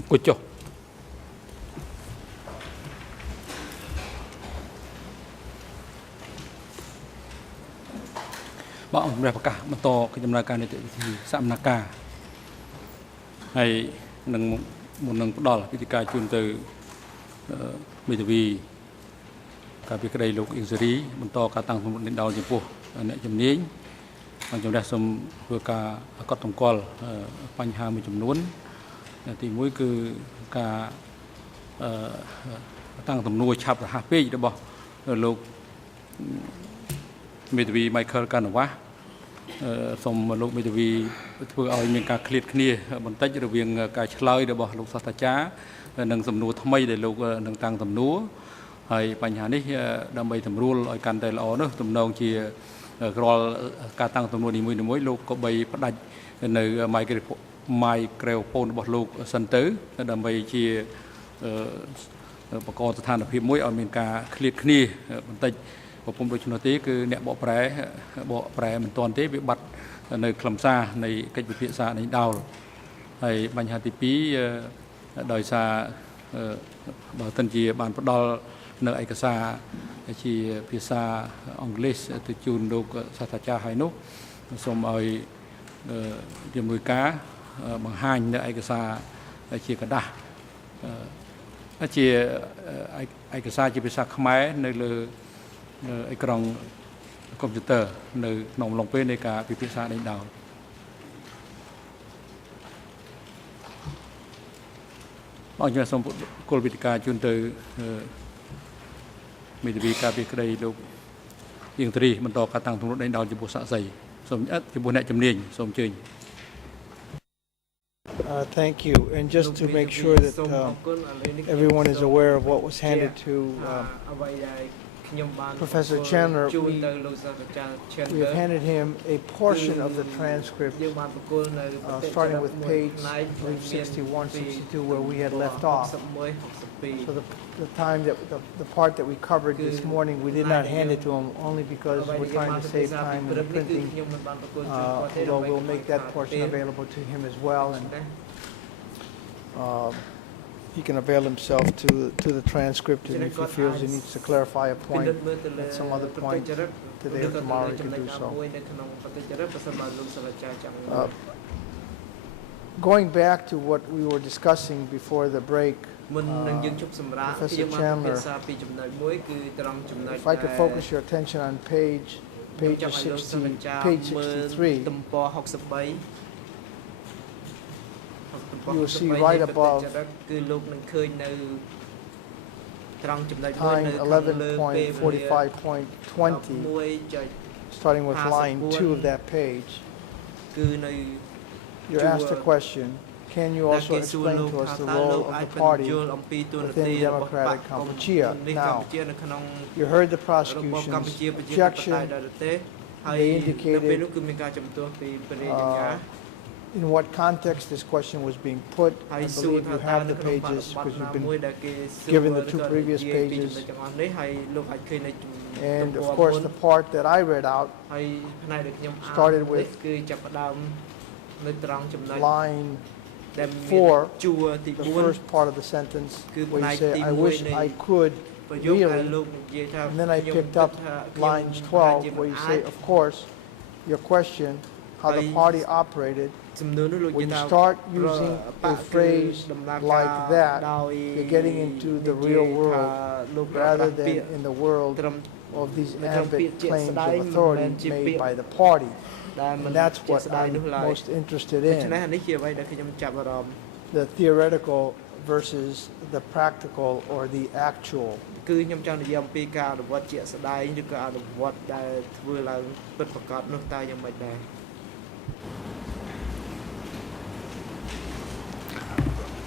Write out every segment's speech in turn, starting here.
អង្គុយចុះបងសម្រាប់ប្រកាសបន្តកិច្ចដំណើរការនីតិវិធីសកម្មភាពហើយនឹងមុននឹងផ្ដល់វិធីការជូនទៅមេធាវីការពីក្តីលោកអ៊ីងសេរីបន្តការតាំងសម្ដែងដល់ចំពោះអ្នកជំនាញខ្ញុំជំរាបសូមធ្វើការកត់សម្គាល់បញ្ហាមួយចំនួនទី1គឺការតាំងទំនួលឆាប់រហ័សពេករបស់លោកមេធាវី Michael Canavas សូមលោកមេធាវីធ្វើឲ្យមានការឃ្លាតគ្នាបន្តិចរវាងការឆ្លើយរបស់លោកសាស្ត្រាចារ្យនិងសំណួរថ្មីដែលលោកនឹងតាំងសំណួរហើយបញ្ហានេះដើម្បីសម្រួលឲ្យកាន់តែល្អនោះទំនងជារាល់ការតាំងសំណួរនីមួយៗលោកក៏បីផ្ដាច់នៅ microphone របស់លោកសិនទៅដើម្បីជាបកកស្ថានភាពមួយឲ្យមានការឃ្លាតគ្នាបន្តិចប្រពន្ធដូច្នោះទេគឺអ្នកបកប្រែមិនទាន់ទេវាបាត់នៅខ្លឹមសារនៃកិច្ចពិភាក្សានេះដល់ហើយបញ្ហាទី2ដោយសារបើសិនជាបានផ្ដល់នៅឯកសារជាភាសាអង់គ្លេសទៅជូនលោកសាស្ត្រាចារ្យហើយនោះសូមឲ្យជាមួយការបង្ហាញនៅឯកសារជាกระดาษជាឯកសារជាភាសាខ្មែរនៅលើអេក្រង់កុំព្យូទ័រនៅក្នុងអំឡុងពេលនៃការពិភាក្សានេះដល់បងជំរាបសូមគោលវិធីការជូនទៅមេធាវីការពីក្តីលោកអ៊ីងសេរីបន្តការតាំងទំនួលដេញដោលចំពោះសាក្សីសូមចំពោះអ្នកជំនាញសូមអញ្ជើញThank you. And just to make sure that everyone is aware of what was handed to Professor Chandler, we have handed him a portion of the transcript, starting with page 61, 62, where we had left off. So the time that the part that we covered this morning, we did not hand it to him only because we're trying to save time in the printing. Although we'll make that portion available to him as well, and he can avail himself to the transcript, and if he feels he needs to clarify a point at some other point today or tomorrow, he can do so. Going back to what we were discussing before the break, Professor Chandler, if I could focus your attention on page 63, you will see right above time 11.45.20, starting with line 2 of that page, you're asked a question. Can you also explain to us the role of the party within Democratic Kampuchea? Now, you heard the prosecution's objection. They indicated in what context this question was being put. I believe you have the pages because you've been given the 2 previous pages. And of course, the part that I read out started with line 4, the first part of the sentence, where you say, I wish I could really, and then I picked up lines 12, where you say, of course, your question, how the party operated. When you start using a phrase like that, you're getting into the real world rather than in the world of these ambit claims of authority made by the party. And that's what I'm most interested in. The theoretical versus the practical or the actual.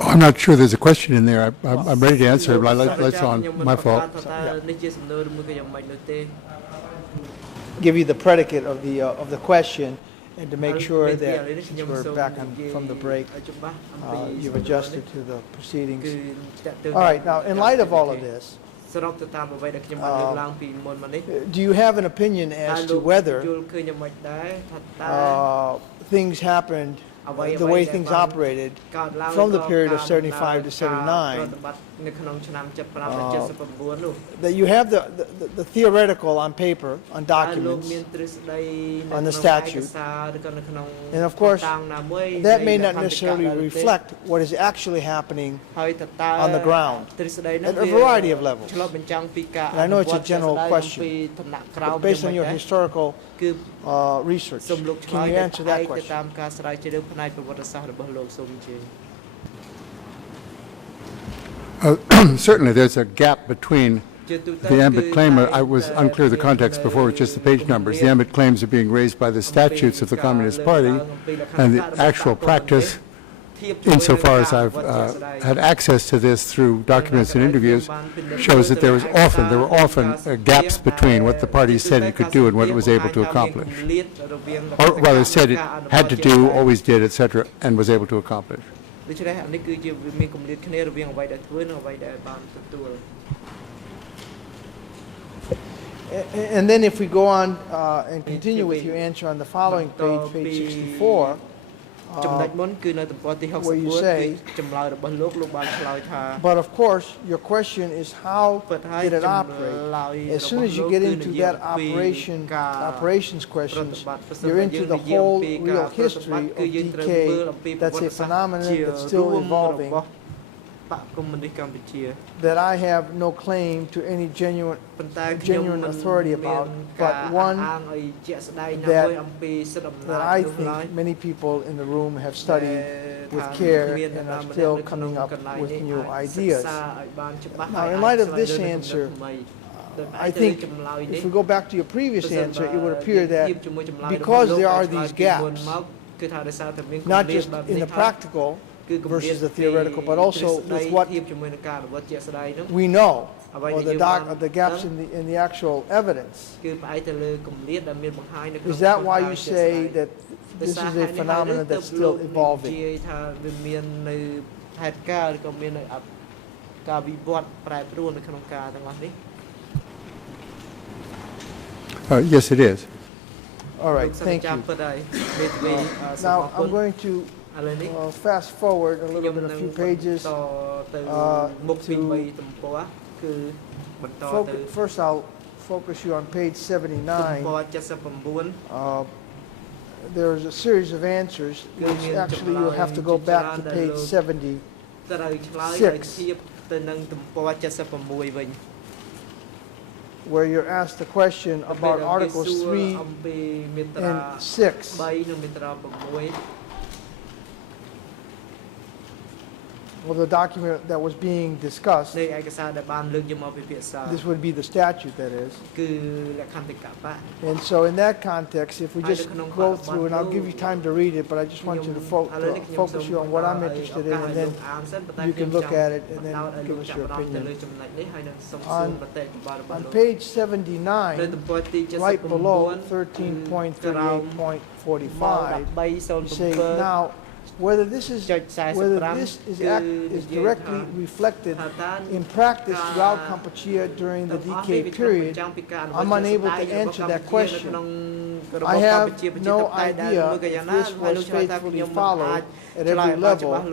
I'm not sure there's a question in there. I'm ready to answer it, but that's on my fault. Give you the predicate of the question, and to make sure that since we're back from the break, you've adjusted to the proceedings. All right. Now, in light of all of this, do you have an opinion as to whether things happened the way things operated from the period of 75 to 79, that you have the theoretical on paper, on documents, on the statute, and of course, that may not necessarily reflect what is actually happening on the ground at a variety of levels. And I know it's a general question, but based on your historical research, can you answer that question? Certainly, there's a gap between the ambit claim. I was unclear of the context before with just the page numbers. The ambit claims are being raised by the statutes of the Communist Party, and the actual practice, insofar as I've had access to this through documents and interviews, shows that there were often gaps between what the party said it could do and what it was able to accomplish. Or rather said it had to do, always did, etc., and was able to accomplish. And then if we go on and continue with your answer on the following page, page 64, where you say, but of course, your question is how did it operate? As soon as you get into that operations questions, you're into the whole real history of decay. That's a phenomenon that's still evolving, that I have no claim to any genuine authority about, but one that I think many people in the room have studied with care and are still coming up with new ideas. Now, in light of this answer, I think if we go back to your previous answer, it would appear that because there are these gaps, not just in the practical versus the theoretical, but also with what we know, or the gaps in the actual evidence. Is that why you say that this is a phenomenon that's still evolving? Yes, it is. All right, thank you. Now, I'm going to fast forward a little bit, a few pages. First, I'll focus you on page 79. There's a series of answers, which actually you'll have to go back to page 76, where you're asked the question about Articles 3 and 6. Well, the document that was being discussed, this would be the statute, that is. And so in that context, if we just go through, and I'll give you time to read it, but I just want you to focus you on what I'm interested in, and then you can look at it and then give us your opinion. On page 79, right below 13.38.45, you say, now, whether this is directly reflected in practice throughout Kampuchea during the decay period, I'm unable to answer that question. I have no idea if this was faithfully followed at every level and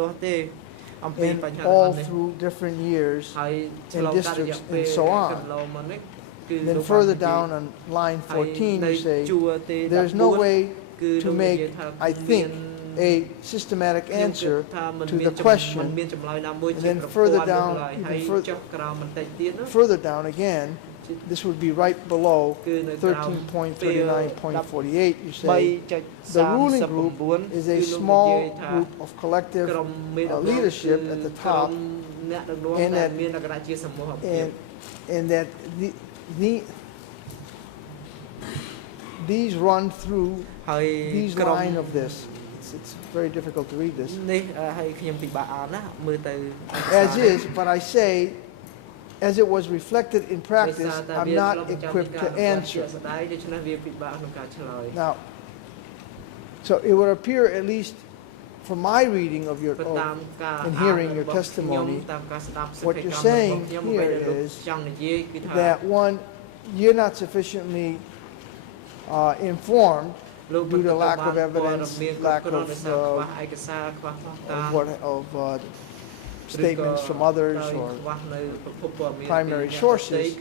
all through different years and districts and so on. Then further down on line 14, you say, there's no way to make, I think, a systematic answer to the question. And then further down, further down again, this would be right below 13.39.48. You say the ruling group is a small group of collective leadership at the top, and that these run through these line of this. It's very difficult to read this. As is, but I say, as it was reflected in practice, I'm not equipped to answer. Now, so it would appear, at least from my reading of your and hearing your testimony, what you're saying here is that one, you're not sufficiently informed due to lack of evidence, lack of statements from others or primary sources,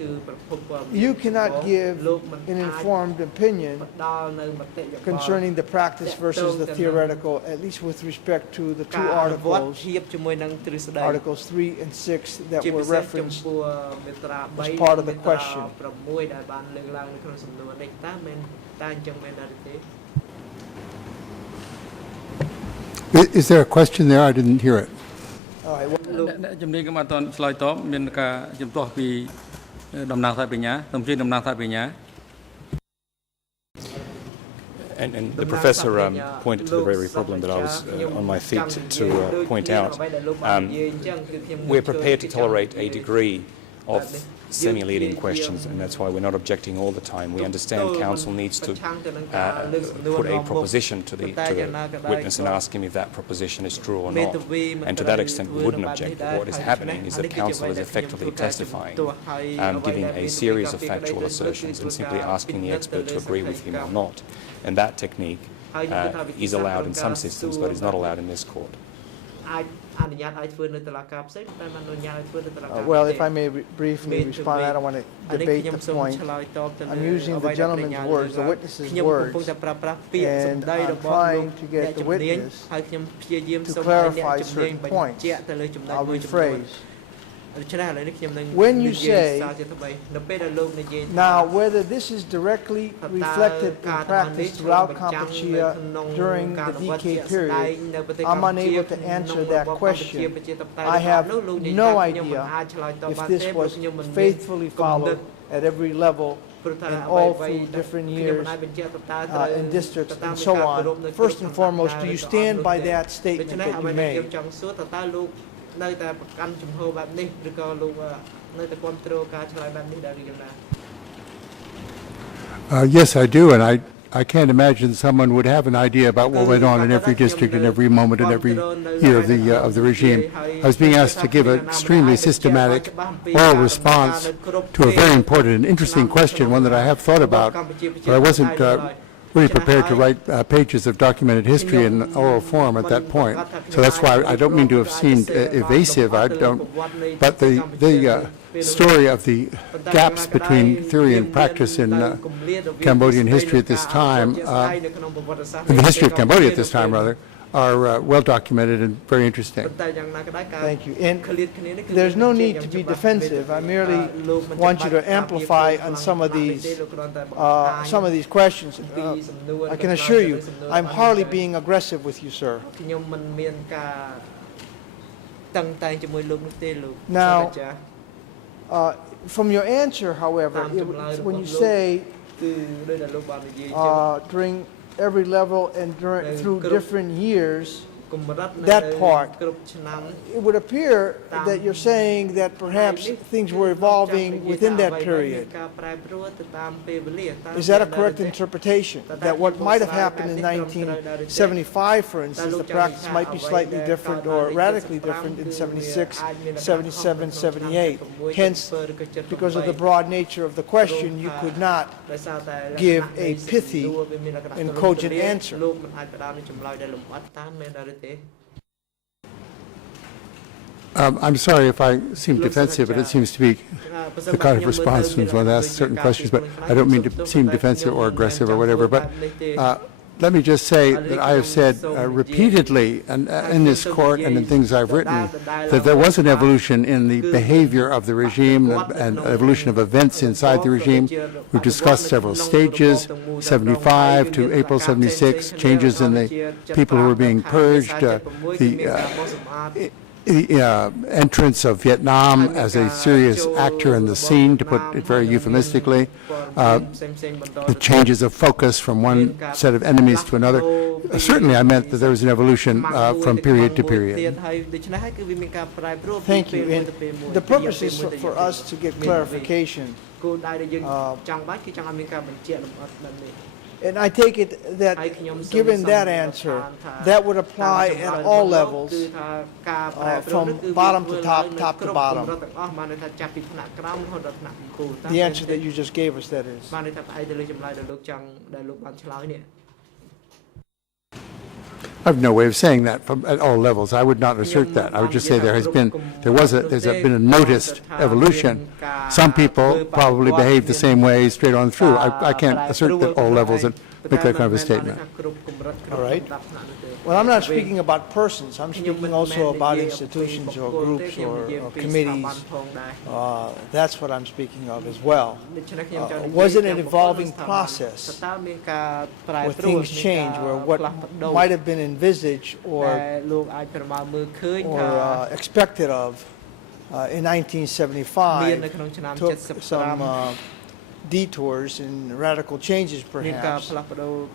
you cannot give an informed opinion concerning the practice versus the theoretical, at least with respect to the two articles, Articles 3 and 6 that were referenced as part of the question. Is there a question there? I didn't hear it. ជំនាញក៏មកអត់ទាន់ឆ្លើយតបមានការជំទាស់ពីតំណាងសាស្ត្របញ្ញាសូមជឿតំណាងសាស្ត្របញ្ញា And the professor pointed to the very problem that I was on my feet to point out. We're prepared to tolerate a degree of semi-leading questions, and that's why we're not objecting all the time. We understand counsel needs to put a proposition to the witness and ask him if that proposition is true or not. And to that extent, we wouldn't object. But what is happening is that counsel is effectively testifying, giving a series of factual assertions and simply asking the expert to agree with him or not. And that technique is allowed in some systems, but is not allowed in this court. Well, if I may briefly respond, I don't want to debate the point. I'm using the gentleman's words, the witness's words, and I'm trying to get the witness to clarify certain points. I'll rephrase. When you say, now whether this is directly reflected in practice throughout Kampuchea during the DK period, I'm unable to answer that question. I have no idea if this was faithfully followed at every level and all through different years in districts and so on. First and foremost, do you stand by that statement that you made? Yes, I do, and I can't imagine someone would have an idea about what went on in every district and every moment and every year of the regime. I was being asked to give an extremely systematic oral response to a very important and interesting question, one that I have thought about, but I wasn't really prepared to write pages of documented history in oral form at that point. So that's why I don't mean to have seemed evasive. I don't, but the story of the gaps between theory and practice in Cambodian history at this time, in the history of Cambodia at this time, rather, are well documented and very interesting. Thank you. And there's no need to be defensive. I merely want you to amplify on some of these questions. I can assure you, I'm hardly being aggressive with you, sir. Now, from your answer, however, when you say during every level and through different years, that part, it would appear that you're saying that perhaps things were evolving within that period. Is that a correct interpretation? That what might have happened in 1975, for instance, the practice might be slightly different or radically different in 76, 77, 78. Hence, because of the broad nature of the question, you could not give a pithy and cogent answer. I'm sorry if I seem defensive, but it seems to be the kind of response when one asks certain questions, but I don't mean to seem defensive or aggressive or whatever. But let me just say that I have said repeatedly in this court and in things I've written that there was an evolution in the behavior of the regime and evolution of events inside the regime. We've discussed several stages, 75 to April 76, changes in the people who were being purged, the entrance of Vietnam as a serious actor in the scene, to put it very euphemistically, the changes of focus from one set of enemies to another. Certainly I meant that there was an evolution from period to period. Thank you. And the purpose is for us to get clarification. And I take it that, given that answer, that would apply at all levels, from bottom to top, top to bottom. The answer that you just gave us, that is. I have no way of saying that at all levels. I would not assert that. I would just say there's been a noticed evolution. Some people probably behave the same way straight on through. I can't assert that all levels and make that kind of a statement. All right. Well, I'm not speaking about persons. I'm speaking also about institutions or groups or committees. That's what I'm speaking of as well. Was it an evolving process where things change, where what might have been envisaged or expected of in 1975 took some detours and radical changes perhaps in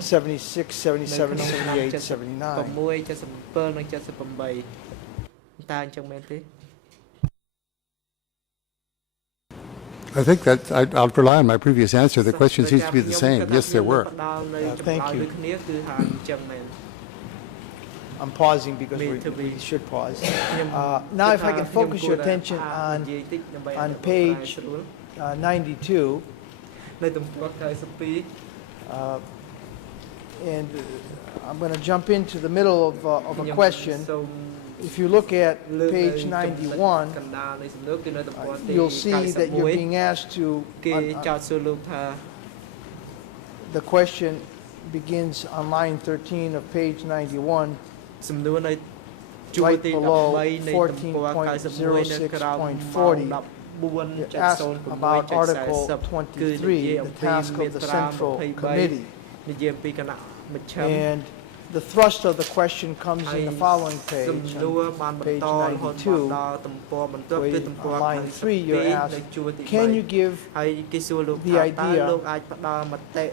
76, 77, 78, 79. I think that I'll rely on my previous answer. The question seems to be the same. Yes, there were. Thank you. I'm pausing because we should pause. Now, if I can focus your attention on page 92, and I'm going to jump into the middle of a question. If you look at page 91, you'll see that you're being asked to, the question begins on line 13 of page 91, right below 14.06.40. You're asked about Article 23, the task of the Central Committee. And the thrust of the question comes in the following page, on page 92, where on line 3 you're asked, can you give the idea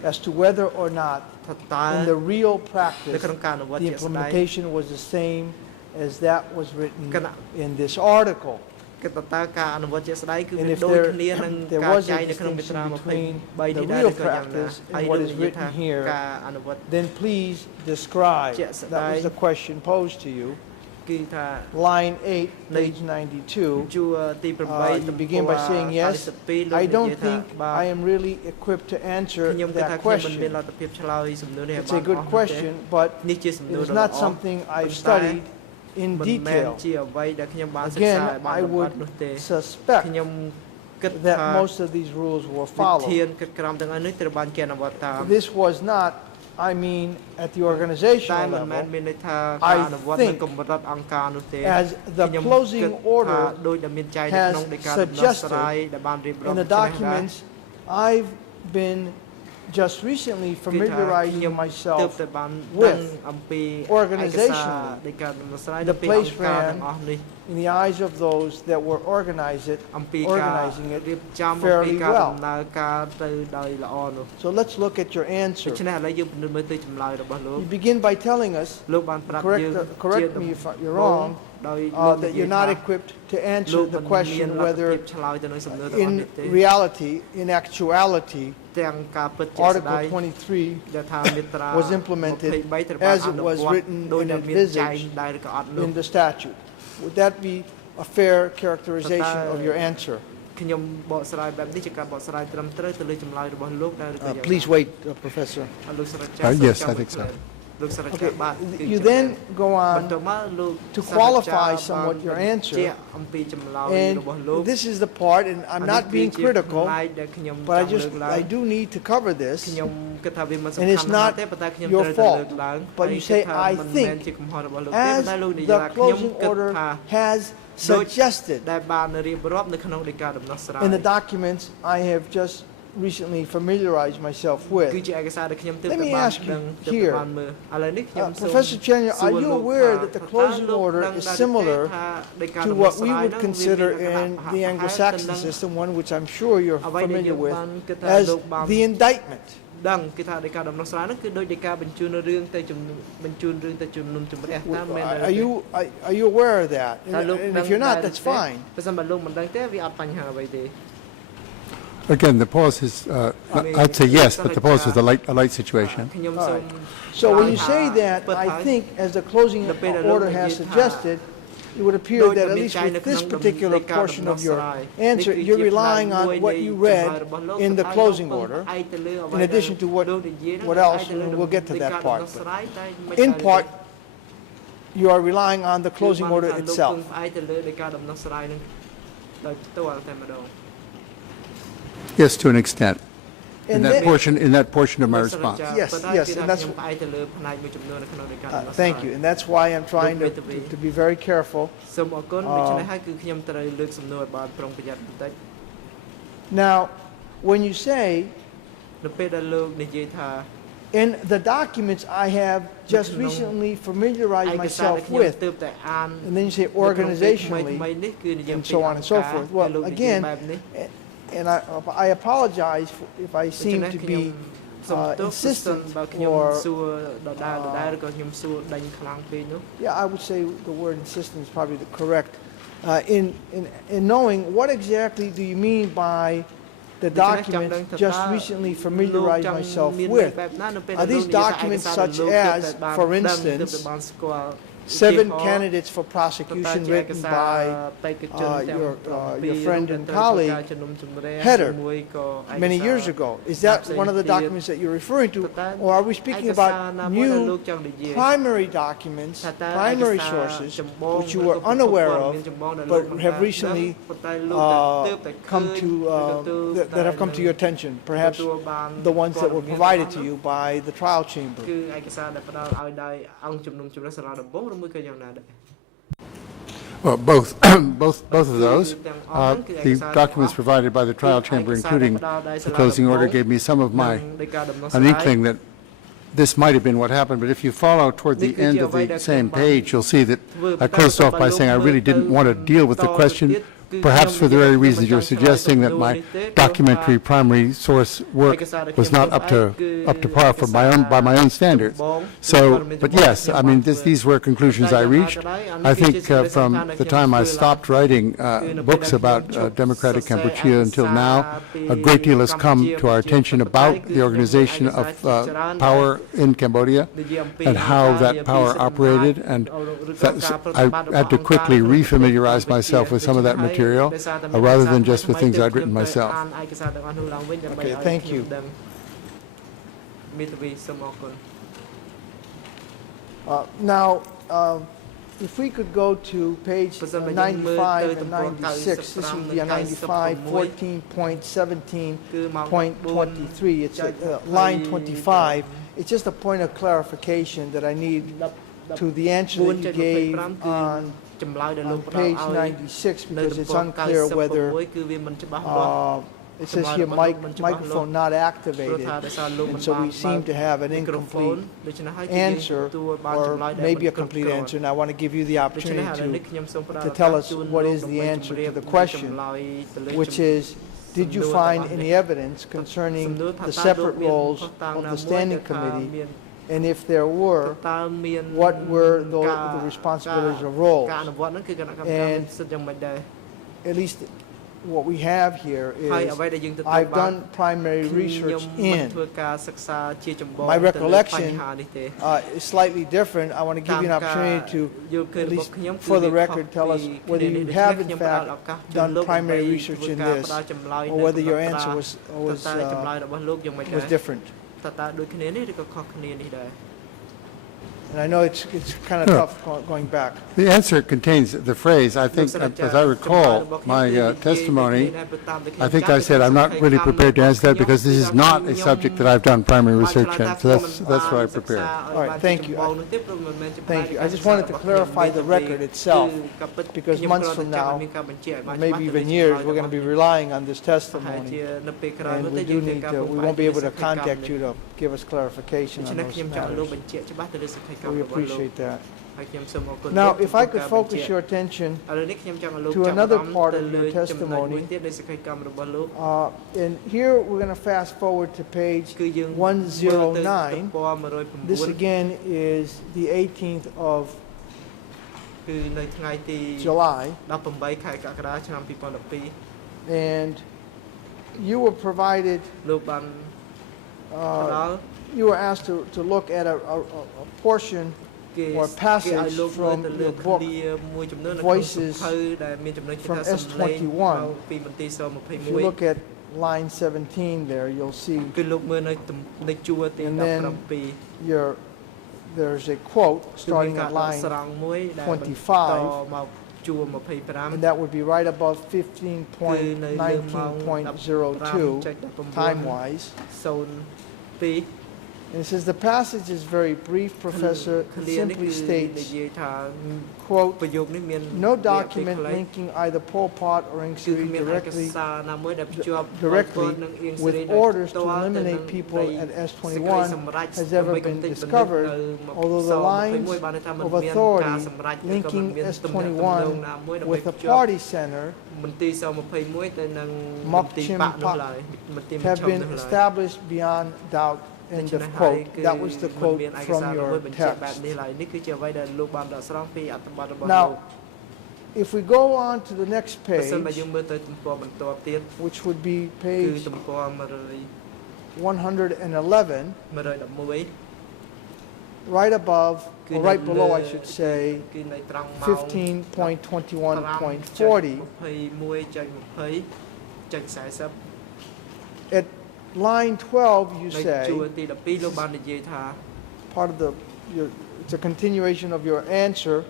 as to whether or not in the real practice the implementation was the same as that was written in this article? And if there was a distinction between the real practice and what is written here, then please describe. That was the question posed to you. Line 8, page 92, you begin by saying, yes, I don't think I am really equipped to answer that question. It's a good question, but it is not something I've studied in detail. Again, I would suspect that most of these rules were followed. This was not, I mean, at the organizational level. I think, as the closing order has suggested in the documents, I've been just recently familiarizing myself with organizationally. The place ran in the eyes of those that were organizing it fairly well. So let's look at your answer. You begin by telling us, correct me if you're wrong, that you're not equipped to answer the question whether in reality, in actuality, Article 23 was implemented as it was written and envisaged in the statute. Would that be a fair characterization of your answer? Please wait, Professor. Yes, I think so. Okay. You then go on to qualify somewhat your answer, and this is the part, and I'm not being critical, but I do need to cover this, and it's not your fault, but you say, I think, as the closing order has suggested in the documents I have just recently familiarized myself with. Let me ask you here, Professor Chenya, are you aware that the closing order is similar to what we would consider in the Anglo-Saxon system, one which I'm sure you're familiar with, as the indictment? Are you aware of that? And if you're not, that's fine. Again, the pause is, I'd say yes, but the pause is a light situation. Right. So when you say that, I think, as the closing order has suggested, it would appear that at least with this particular portion of your answer, you're relying on what you read in the closing order, in addition to what else, and we'll get to that part. But in part, you are relying on the closing order itself. Yes, to an extent. In And that then- portion of my response. Yes, and that's, thank you, and that's why I'm trying to be very careful. សូមអរគុណដូច្នេះហើយគឺខ្ញុំត្រូវលើកសំណួរឲ្យបានប្រុងប្រយ័ត្នបន្តិច Now, when you say, នៅពេលដែលលោកនិយាយថា in the documents I have just recently familiarized ឯកសារ myself ដែលខ្ញុំ with, ទើបតែអាន and then you say ថ្មី organizationally, ៗនេះគឺនិយាយ and so on and so forth. Well, again, and I apologize if I seem to be insistent បើខ្ញុំ or សួរដដែលឬក៏ខ្ញុំសួរដេញខ្លាំងពេកនោះ yeah, I would say the word insistent is probably the correct in knowing what exactly do you mean by the documents just recently familiarized myself with. Are these documents such as, for instance, 7 candidates for prosecution written by your friend and colleague Heather many years ago? Is that one of the documents that you're referring to, or are we speaking about new primary documents, primary sources, which you were unaware of, but have recently that have come to your attention, perhaps the ones that were provided to you by the trial chamber? គឺឯកសារដែលផ្ដល់ឲ្យដោយអង្គជំនុំជម្រះសាលាដំបងឬមួយក៏យ៉ាងណាដែរ Well, both of those. The documents provided by the trial chamber, including the closing order, gave me some of an inkling that this might have been what happened. But if you follow toward the end of the same page, you'll see that I closed off by saying I really didn't want to deal with the question, perhaps for the very reasons you're suggesting, that my documentary primary source work was not up to par by my own standards. So, but yes, I mean, these were conclusions I reached. I think from the time I stopped writing books about democratic Kampuchea until now, a great deal has come to our attention about the organization of power in Cambodia and how that power operated, and I had to quickly refamiliarize myself with some of that material. Rather than just with things I'd written myself. Okay, thank you. Now, if we could go to page 95 and 96, this would be a 95, 14.17.23. It's line 25. It's just a point of clarification that I need to the answer that you gave on page 96, because it's unclear whether it says here microphone not activated, and so we seem to have an incomplete answer, or maybe a complete answer, and I want to give you the opportunity to tell us what is the answer to the question, which is, did you find any evidence concerning the separate roles of the Standing Committee? And if there were, what were the responsibilities or roles? And at least what we have here is I've done primary research in. My recollection is slightly different. I want to give you an opportunity to, at least for the record, tell us whether you have in fact done primary research in this, or whether your answer was different. And I know it's kind of tough going back. The answer contains the phrase, I think, as I recall my testimony, I think I said I'm not really prepared to answer that because this is not a subject that I've done primary research in. So that's what I prepared. All right, thank you. Thank you. I just wanted to clarify the record itself, because months from now, or maybe even years, we're going to be relying on this testimony. And we won't be able to contact you to give us clarification on those matters. We appreciate that. Now, if I could focus your attention to another part of your testimony, and here we're going to fast forward to page 109. This again is the 18th of July, and you were provided, you were asked to look at a portion or passage from your book Voices from S21. If you look at line 17 there, you'll see, and then there's a quote starting at line 25, and that would be right above 15.19.02 time-wise. And it says the passage is very brief, Professor. It simply states, quote, no document linking either Pol Pot or Ieng Sary directly with orders to eliminate people at S21 has ever been discovered, although the lines of authority linking S21 with the party center, Mok Chim Pak, have been established beyond doubt. End of quote. That was the quote from your text. Now, if we go on to the next page, which would be page 111, right above, or right below, I should say, 15.21.40, at line 12, you say, part of it's a continuation of your answer,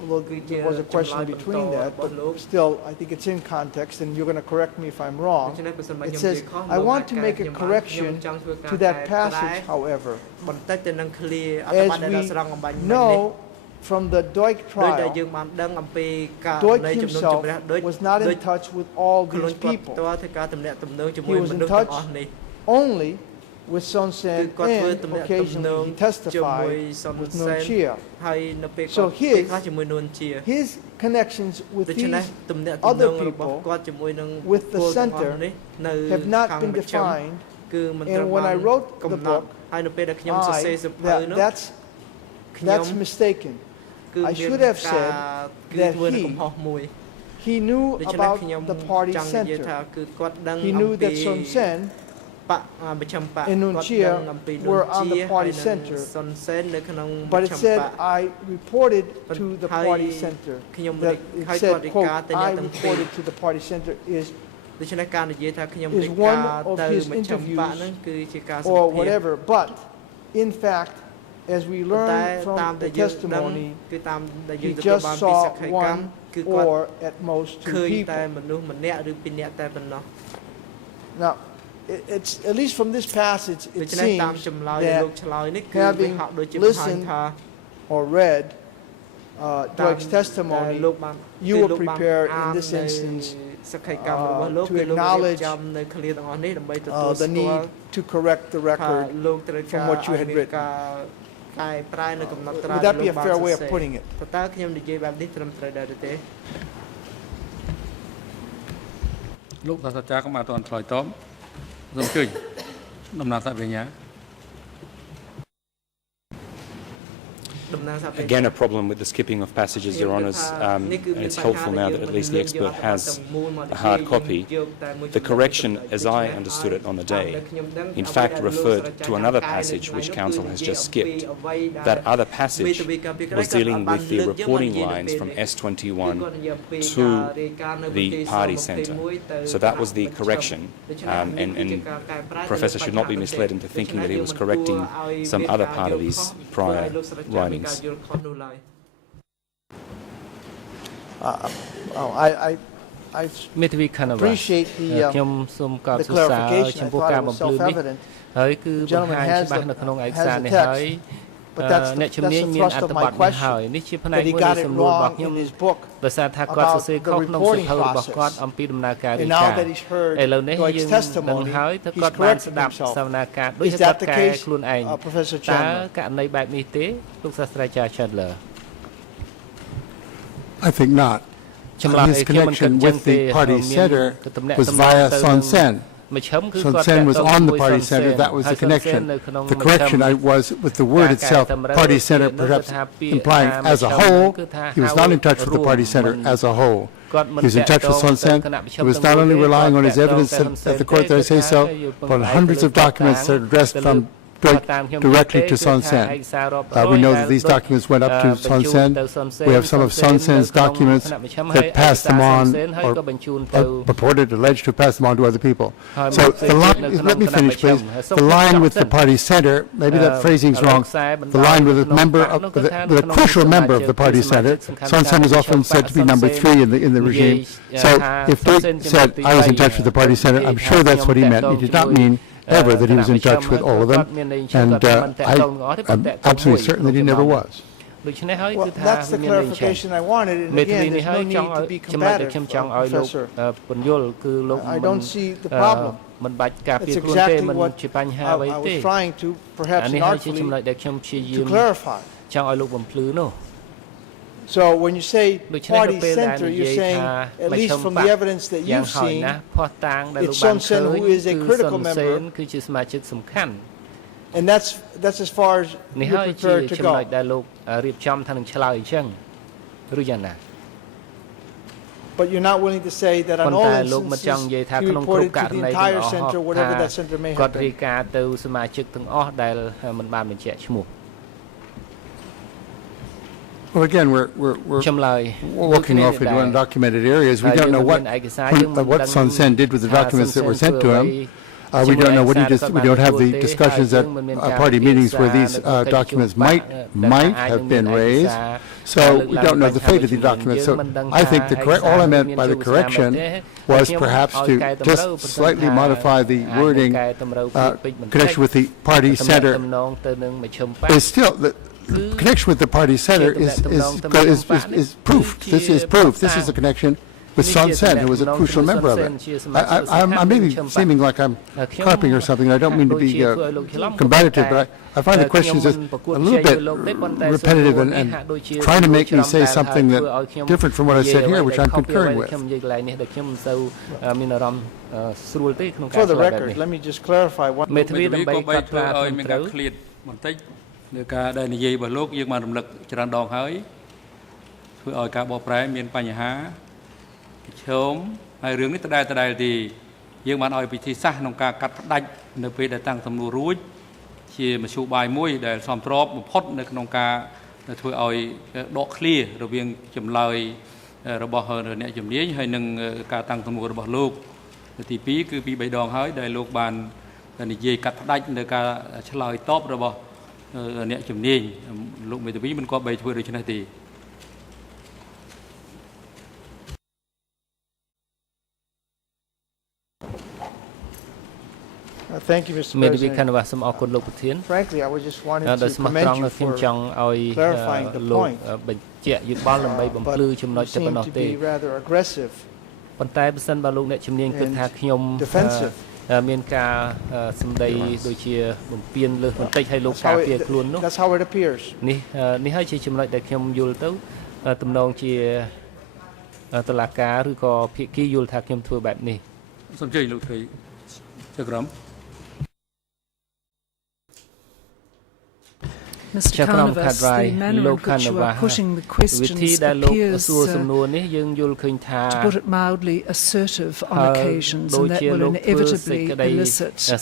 although there was a question between that, but still, I think it's in context, and you're going to correct me if I'm wrong. It says, I want to make a correction to that passage, however. As we know from the Duch trial, Duch himself was not in touch with all these people. He was in touch only with Son Sen, and occasionally he testified with Nuon Chea. So his connections with these other people, with the center, have not been defined. And when I wrote the book, that's mistaken. I should have said that he knew about the party center. He knew that Son Sen and Nuon Chea were on the party center, but it said I reported to the party center. That it said, quote, I reported to the party center is one of his interviews or whatever, but in fact, as we learn from the testimony, he just saw one or at most two people. Now, it's at least from this passage, it seems that having listened or read Duch's testimony, you were prepared in this instance to acknowledge the need to correct the record from what you had written. Would that be a fair way of putting it? លោកសាស្ត្រាចារ្យក៏មកអត់ឆ្លើយតបសូមជួយដំណើរសាស្ត្រវិញ្ញា Again, a problem with the skipping of passages, Your Honours, and it's helpful now that at least the expert has a hard copy. The correction, as I understood it on the day, in fact referred to another passage which Council has just skipped. That other passage was dealing with the reporting lines from S21 to the party centre. So that was the correction, and Professor should not be misled into thinking that he was correcting some other part of his prior writings. I appreciate the clarification. I thought it was self-evident. The gentleman has the text, but that's the thrust of my question, that he got it wrong in his book about the reporting process. And now that he's heard Duch's testimony, he's corrected himself. Is that the case, Professor Chandler? I think not. His connection with the party center was via Son Sen. Son Sen was on the party center, that was the connection. The correction was with the word itself, party center, perhaps implying as a whole. He was not in touch with the party center as a whole. He was in touch with Son Sen. He was not only relying on his evidence at the court that I say so, but on hundreds of documents that are addressed from straight directly to Son Sen. We know that these documents went up to Son Sen. We have some of Son Sen's documents that passed them on, or purported, alleged to pass them on to other people. So the line, let me finish, please. The line with the party center, maybe that phrasing's wrong. The line with a member, with a crucial member of the party center. Son Sen is often said to be number 3 in the regime. So if they said I was in touch with the party center, I'm sure that's what he meant. He did not mean ever that he was in touch with all of them, and I'm absolutely certain that he never was. Well, that's the clarification I wanted, and again, there's no need to be combative, Professor. I don't see the problem. That's exactly what I was trying to, perhaps inartfully, to clarify. So when you say party center, you're saying, at least from the evidence that you've seen, it's Son Sen who is a critical member, and that's as far as you're prepared to go. But you're not willing to say that on all instances he reported to the entire center, whatever that center may have been. Well, again, we're walking off into undocumented areas. We don't know what Son Sen did with the documents that were sent to him. We don't know what he just. We don't have the discussions at party meetings where these documents might have been raised. So we don't know the fate of the documents. So I think all I meant by the correction was perhaps to just slightly modify the wording. Connection with the party center is still the connection with the party center is proof. This is proof. This is the connection with Son Sen, who was a crucial member of it. I may be seeming like I'm carping or something. I don't mean to be combative, but I find the questions just a little bit repetitive and trying to make me say something that different from what I said here, which I'm concurring with. For the record, let me just clarify what. នៅការដែលនិយាយរបស់លោកយើងបានរំលឹកច្រើនដងហើយធ្វើឲ្យការបកប្រែមានបញ្ហាប្រឈមហើយរឿងនេះដដែលទីយើងបានឲ្យពិធីសាស្ត្រក្នុងការកាត់ផ្ដាច់នៅពេលដែលតាំងសំណួររួចជាមធ្យោបាយមួយដែលសមស្របបំផុតនៅក្នុងការធ្វើឲ្យដកឃ្លារវាងចម្លើយរបស់អ្នកជំនាញហើយនឹងការតាំងសំណួររបស់លោកទី2គឺពី3ដងហើយដែលលោកបាននិយាយកាត់ផ្ដាច់នៅការឆ្លើយតបរបស់អ្នកជំនាញលោកមេធាវីមិនក៏បីធ្វើដូច្នេះទេ Thank you, Mr. President. Frankly, I was just wanting to commend you for clarifying the point. But you seem to be rather aggressive, defensive. មានការសម្ដីដូចជាបំពេញលើសបន្តិចឲ្យលោកការពារខ្លួននោះ That's how it appears. នេះហើយជាចំណុចដែលខ្ញុំយល់ទៅទំនងជាតុលាការឬក៏ភាគីយល់ថាខ្ញុំធ្វើបែបនេះសូមជឿលោកត្រីចក្រម Mr. Carnavas, the manner in which you are putting the questions appears, to put it mildly, assertive on occasions, and that will inevitably elicit a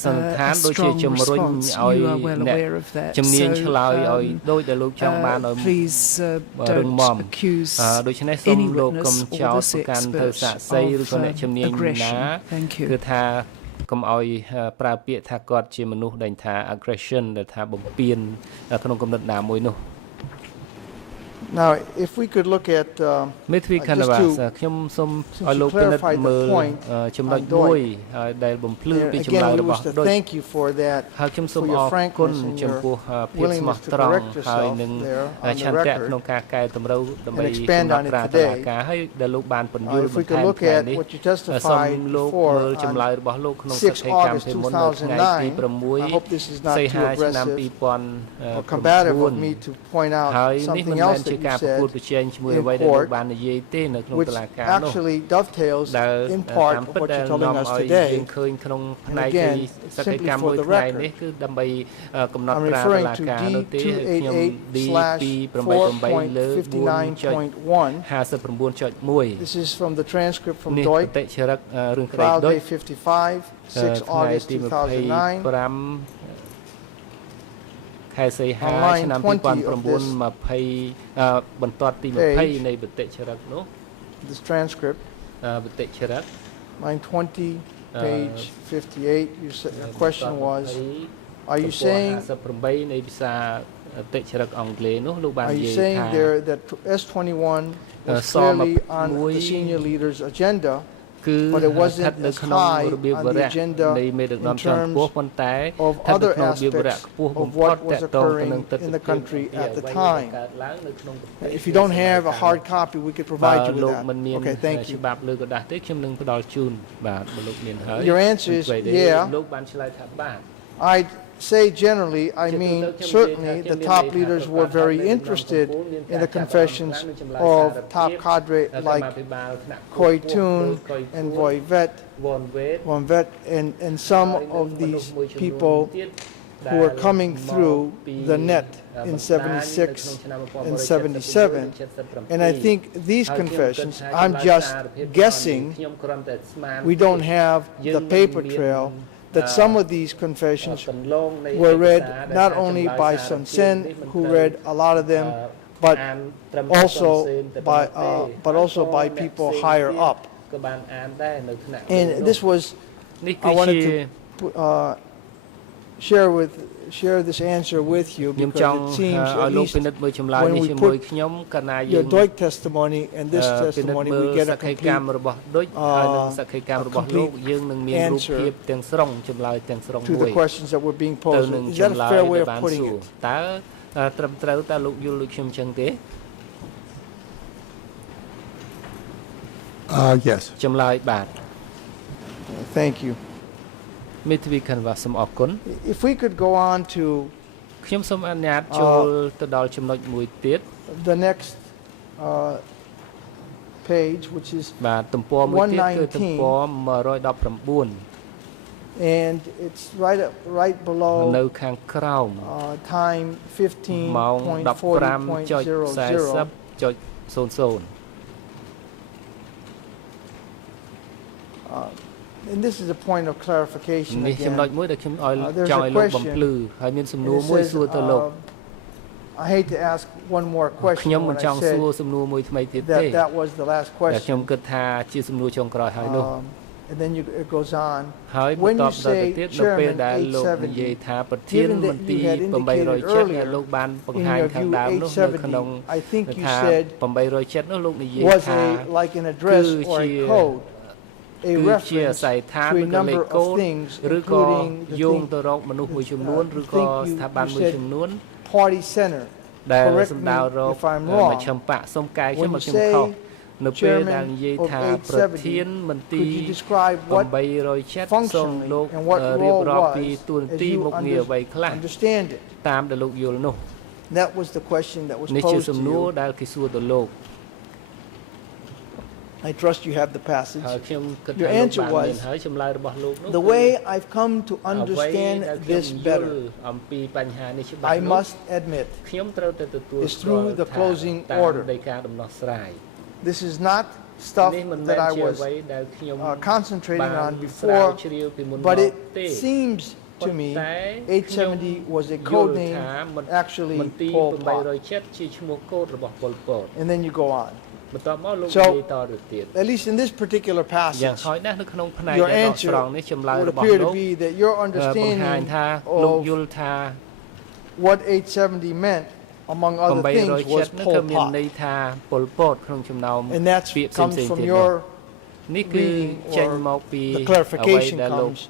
strong response. You are well aware of that. So please don't accuse any witness or this expert of aggression. Thank you. កុំឲ្យប្រើពាក្យថាគាត់ជាមនុស្សដែលថា aggression ដែលថាបំពានក្នុងគំនិតណាមួយនោះ Now, if we could look at just to clarify the point on Doi, again, we wish to thank you for that, for your frankness and your willingness to correct yourself there on the record and expand on it today. If we could look at what you testified before on 6 August 2009, I hope this is not too aggressive or combative of me to point out something else that you said in court, which actually dovetails in part of what you're telling us today. And again, simply for the record, I'm referring to D288/4.59.1. This is from the transcript from Doi, trial day 55, 6 August 2009. ខែសីហា on line ឆ្នាំ 20 of this 2020 បន្ទាត់ទី page 20 នៃបតិចរិកនោះ this transcript, បតិចរិក line 20, page 58, you said, the question was, are you saying 58នៃភាសាបតិចរិកអង់គ្លេសនោះលោកបាន are និ you យាយ saying ថា there that S21 was clearly on the senior leaders' agenda, គឺ but it ស្ថិ wasn't តនៅ as ក្នុង high របៀប on វ the រៈ agenda នៃមេដឹកនាំ in ជាន់ខ្ពស់ terms ប៉ុន្តែ of ស្ថិតនៅ other ក្នុងរបៀបវរៈ aspects ខ្ពស់បំ of ផុត what ត was កតងទៅ occurring នឹងទស្សន in the វិជ្ជា country អ្វី at the ដែល time? កើតឡើងនៅក្នុងប្រទេស If you don't have a hard copy, we could provide you លោ with កមិនមាន that. Okay, thank you. ច្បាប់លើกระดาษទេខ្ញុំនឹងផ្ដល់ជូនបាទបើលោកមានហើយ Your answer is អ្វីដែល yeah. លោកបានឆ្លើយថាបាទ I'd say generally, I mean, certainly the top leaders were very interested in the confessions of top cadre like Khoi Toon and Voivet, and some of these people who were coming through the net in 76 and 77. And I think these confessions, I'm just guessing, we don't have the paper trail, that some of these confessions were read not only by Sun Sen, who read a lot of them, but also by people higher up. And this was, I wanted to share this answer with you because it seems, at least when we put your Deutsch testimony and this testimony, we get a complete answer to the questions that were being posed. Is that a fair way of putting it? ត្រឹមត្រូវតើលោកយល់ដូចខ្ញុំចឹងទេ Yes. ចម្លើយបាទ Thank you. មេធាវីខណ្ឌវ៉ាសូមអរគុណ If we could go on to ខ្ញុំសូមអនុញ្ញាតចូលទៅដល់ចំណុចមួយទៀត the next page, which is បាទទំព័រមួយទៀតគឺទំព័រ119 and it's right below នៅខាងក្រោម time ម៉ោង 15:40.00. 15:40.00 And this is a point of clarification នេះចំណុច again. មួយដែលខ្ញុំចង់ឲ្យលោកបំភ្លឺហើយមានសំណួរ And it មួយ says, សួរទៅលោក I hate to ask one more ខ្ញុំ question មិន when ច I ង់សួរ said សំណួរមួយថ្មីទៀតទេ that was the last តែខ្ញុំ question. គិតថាជាសំណួរចុងក្រោយហើយនោះ And then it goes on. ហើយបន្ When ទា you ប់ដល់ទៅ say ទៀតនៅពេល Chairman ដែលលោកនិយាយ 870, ថាប្រធាន given ម that ន្ទី you had រ indicated 807 earlier ដែលលោកបានបង្ in ហាញ your ខាង view ដើមនោះនៅក្នុង 870, I think you ថា said 807 នោះលោកនិយាយ was ថា like an address or a code, a គឺជា reference ស័យដ្ឋាន to ឬ a ក៏លេខ number កូ of ដ things, ឬក៏ including the យោង thing, ទៅរកមនុស្សមួយចំនួនឬក៏ think ស្ថាប័ន you មួយ said ចំនួន party center. ដែល Correct សំ me ដៅរក if I'm wrong. មជ្ឈិមបកសុំកែខ្ញុំ When មក you ខ្ញុំ say ខុសនៅពេលដែល chairman និយាយ of ថាប្រធាន 870, មន្ទី could រ you describe what 807សូមលោក and what រៀប role រាប់ពី was ទួនា as ទី you មុខងារអ្វីខ្លះ understand it? តាមដែលលោកយល់នោះ That was the question that was នេះជា posed សំ to ណួរ you. ដែលគេសួរទៅលោក I trust you have the passage. ហើយខ្ញុំគិត Your ថាលោក answer បានមាន was, ហើយចម្លើយរបស់លោកនោះ the way I've come to អ្វីដែល understand ខ្ញុំ this យល់ better អំពីបញ្ហានេះច្បាស់ I នោះ must admit, ខ្ញុំត្រូវតែទទួល is through the ថា closing តាម order. នៃការដំណោះស្រាយ this is not stuff នេះមិនមែ that ន I ជា was អ្វីដែលខ្ញុំ concentrating បាន on ស្រាវ before, ជ្រាវពីមុនមក but it ទេ seems to me តែ 870 was a code name, actually មន្ទីរ Pol Pot. 807ជាឈ្មោះកូដរបស់ប៉ុលពត And then you go on. បន្ទាប់មកលោកនិ So, យាយតទៅទៀត At least in this particular យ៉ាង passage, ហោចណាស់នៅក្នុងផ្នែក your ដែលដក answer ស្រង់នេះចម្លើយ would របស់ appear លោ to ក be that your បង្ហាញ understanding ថាលោកយ of ល់ថា what 870 meant, among other things, was 807 នោះ Pol គឺមាន Pot. ន័យថាប៉ុលពតក្នុងចំណោម And that ពាក្យផ្សេង comes ៗ from ទៀតនោះ your នេះគឺ reading, ចេញ or មកពី the អ្វី clarification ដែលលោក comes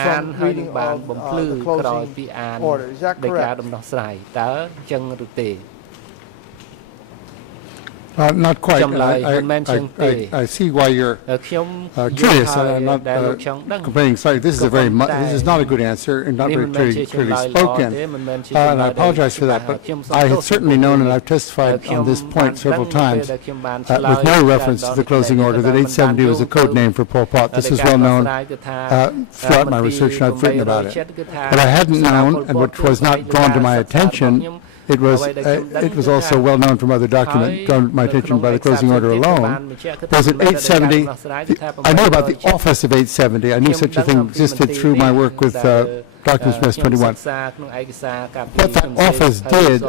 អាន from ហើយនឹង reading បាន of បំភ្លឺ the ក្រោយ closing ពីអាន order. Is that នៃការ correct? ដំណោះស្រាយតើអញ្ចឹងឬទេ Not quite. I see why you're ខ្ញុំ curious. ហើយ I'm not ដែលលោកចង់ដឹង complaining slightly. This is a this is not a good answer and not នេះ very មិនមែនជា clearly ចម្លើយល្អទេ spoken. មិនមែនជា And I apologize for that, but I had certainly known, and I've testified on this point several times, with no reference to the closing order, that 870 was a code name for Pol Pot. This is well known throughout my research, and I've written about it. But I hadn't known, and which was not drawn to my attention, it was also well known from other documents, drawn to my attention by the closing order alone. There's an 870. I know about the office of 870. I knew such a thing existed through my work with documents from S21. What that office did,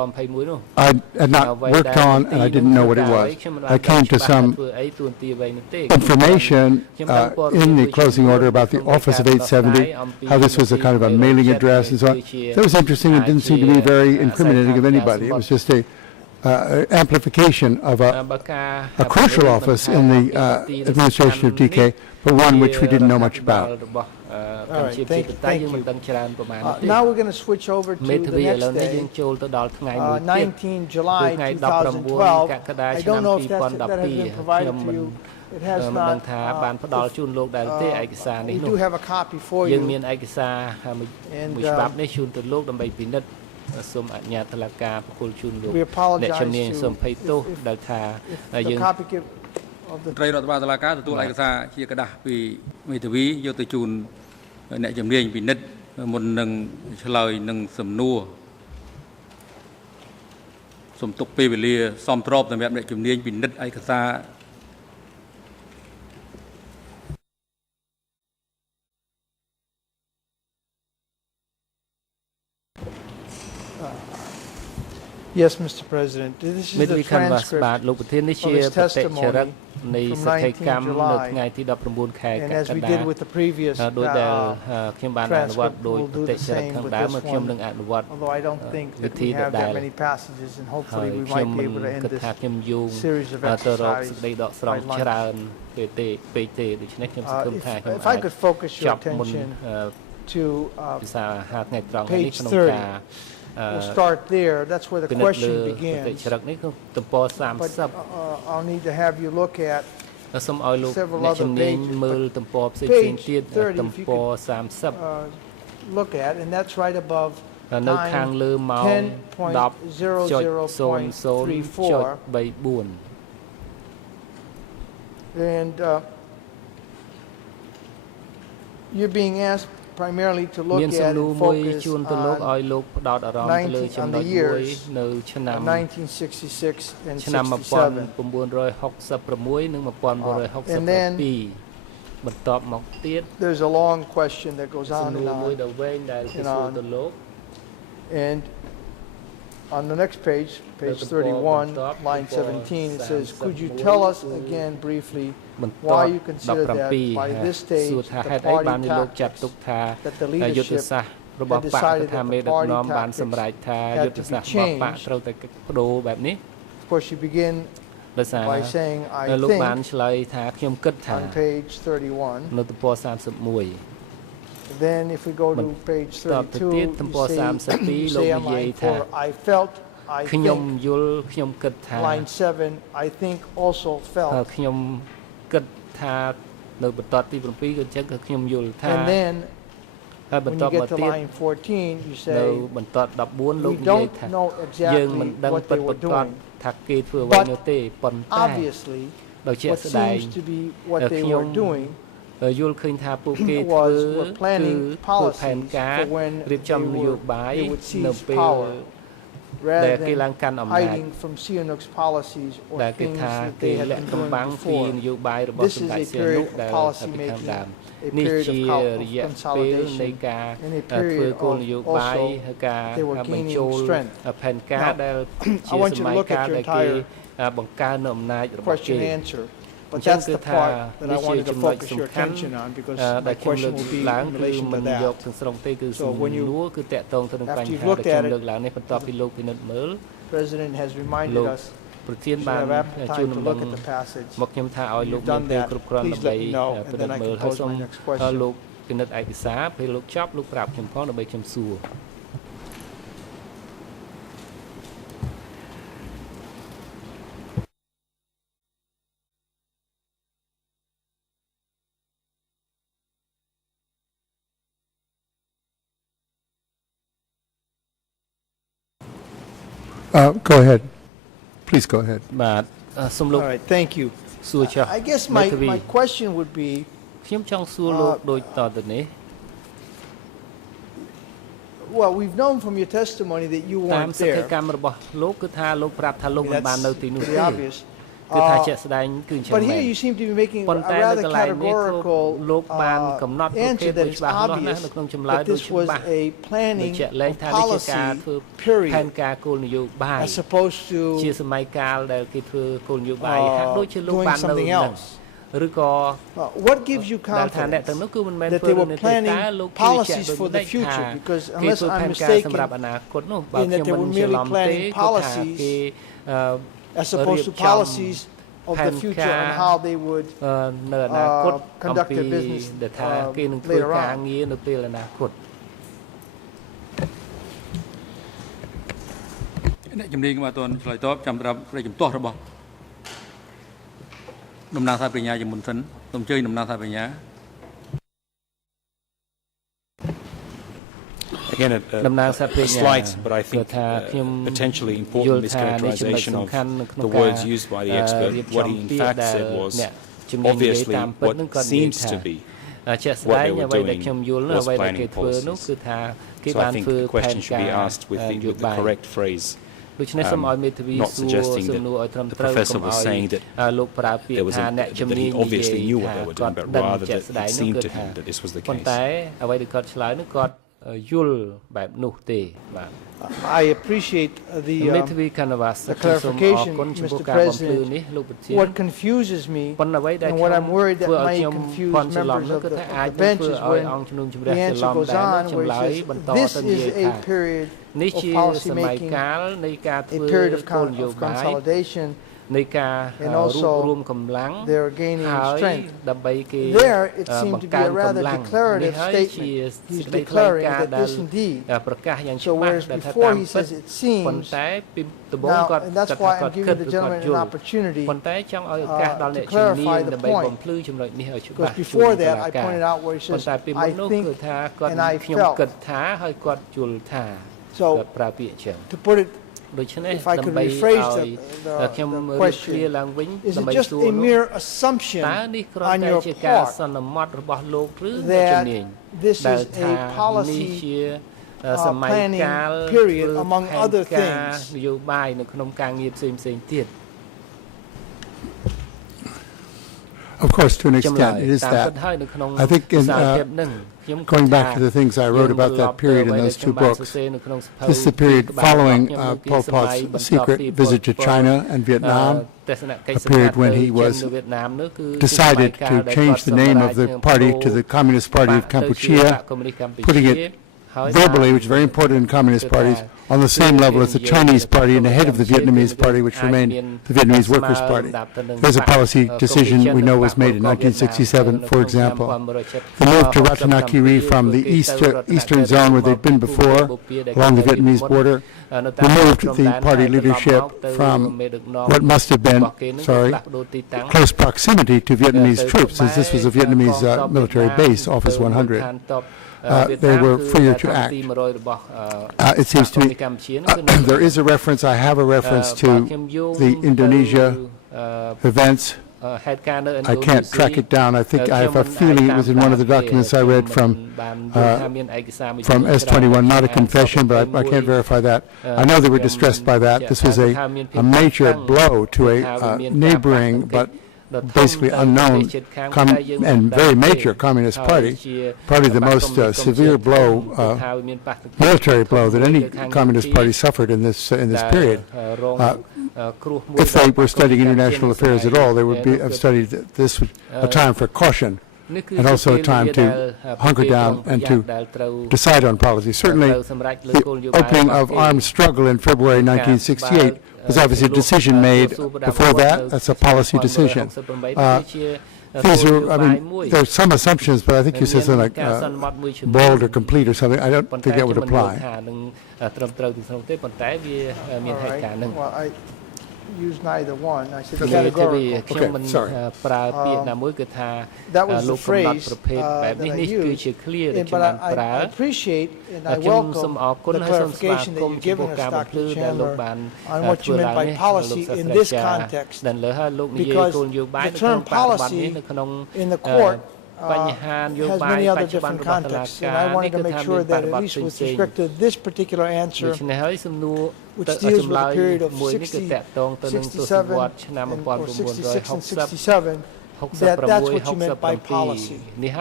I had not worked on and I didn't know what it was. I came to some information in the closing order about the office of 870, how this was a kind of a mailing address and so on. That was interesting and didn't seem to be very incriminating of anybody. It was just a amplification of a crucial office in the administration of DK, but one which we didn't know much about. All right, thank you. Now we're going to switch over to the next day, 19 July 2012. I don't know if that has been provided to you. It has not. We do have a copy for you. And we apologize to if the copy of the ត្រីរដ្ឋបាលតុលាការទទួលឯកសារជាกระดาษពីមេធាវីយកទៅជូនអ្នកជំនាញពិនិត្យមុននឹងឆ្លើយនឹងសំណួរសូមទុកពេលវេលាសមស្របសម្រាប់អ្នកជំនាញពិនិត្យឯកសារ Yes, Mr. President. This is the transcript of his testimony from 19 July. And as we did with the previous transcript, we'll do the same with this one. Although I don't think that we have that many passages, and hopefully we might be able to end this series of exercises by lunch. If I could focus your attention to page 30. We'll start there. That's where the question begins. But I'll need to have you look at several other pages. Page 30, if you could look at, and that's right above 10.00.34. And you're being asked primarily to look at and focus on the years 1966 and 67. And then there's a long question that goes on and on. And on the next page, page 31, line 17, it says, could you tell us again briefly why you consider that by this stage the party tactics that the leadership had decided that the party tactics had to be changed? Of course, you begin by saying, I think, on page 31. Then if we go to page 32, you say on line 4, I felt, I think, line 7, I think also felt. And then when you get to line 14, you say, we don't know exactly what they were doing, but obviously what seems to be what they were doing was were planning policies for when they would seize power, rather than hiding from Sihanouk's policies or things that they had been doing before. This is a period of policy making, a period of consolidation, and a period of also they were gaining strength. Now, I want you to look at your entire question and answer. But that's the part that I wanted to focus your attention on, because my question will be in relation to that. So when after you've looked at it, the President has reminded us you should have ample time to look at the passage. You've done that. Please let me know, and then I can pose my next question. Go ahead. Please go ahead. All right, thank you. I guess my question would be, well, we've known from your testimony that you weren't there. That's pretty obvious. But here you seem to be making a rather categorical answer that it's obvious that this was a planning or policy period as opposed to doing something else. What gives you confidence that they were planning policies for the future? Because unless I'm mistaken, in that they were merely planning policies as opposed to policies of the future on how they would conduct their business later on. អ្នកជំនាញក៏អត់ទាន់ឆ្លើយតបចាំប្រាប់ប្រតិជំទាស់របស់ដំណាងសាស្ត្រាបញ្ញាជាមុនសិនសូមអញ្ជើញដំណាងសាស្ត្រាបញ្ញា Again, a slight, but I think potentially important mischaracterization of the words used by the expert. What he in fact said was, obviously, what seems to be what they were doing was planning policies. So I think the question should be asked with the correct phrase. Not suggesting that the professor was saying that that he obviously knew what they were doing, but rather that it seemed to him that this was the case. I appreciate the clarification, Mr. President. What confuses me and what I'm worried that might confuse members of the bench is when the answer goes on where it says this is a period of policy making, a period of consolidation, and also they're gaining strength. There, it seemed to be a rather declarative statement. He's declaring that this indeed. So whereas before he says it seems, now, and that's why I'm giving the gentleman an opportunity to clarify the point. Because before that, I pointed out where he says, I think and I felt. So, to put it, if I could rephrase the question, is it just a mere assumption on your part that this is a policy planning period among other things? Of course, to an extent, it is that. I think going back to the things I wrote about that period in those two books, this is the period following Pol Pot's secret visit to China and Vietnam, a period when he was decided to change the name of the party to the Communist Party of Kampuchea, putting it verbally, which is very important in communist parties, on the same level as the Chinese party and the head of the Vietnamese party, which remained the Vietnamese Workers' Party. There's a policy decision we know was made in 1967, for example. The move to Ratanakiri from the eastern zone where they'd been before, along the Vietnamese border, removed the party leadership from what must have been, close proximity to Vietnamese troops, as this was a Vietnamese military base, Office 100. They were freer to act. It seems to me there is a reference, I have a reference to the Indonesia events. I can't track it down. I think I have a feeling it was in one of the documents I read from S21, not a confession, but I can't verify that. I know they were distressed by that. This was a major blow to a neighboring but basically unknown and very major communist party, probably the most severe blow, military blow that any communist party suffered in this period. If they were studying international affairs at all, they would have studied this a time for caution and also a time to hunker down and to decide on policy. Certainly, the opening of armed struggle in February 1968 was obviously a decision made. Before that, that's a policy decision. These are, I mean, there are some assumptions, but I think you said something like bold or complete or something. I don't think that would apply. Well, I use neither one. I said categorical. Okay, sorry. That was the phrase that I used. But I appreciate and I welcome the clarification that you've given us, Dr. Chandler, on what you meant by policy in this context. Because the term policy in the court has many other different contexts, and I wanted to make sure that at least with respect to this particular answer, which deals with the period of 60, 67, or 66 and 67, that's what you meant by policy. And you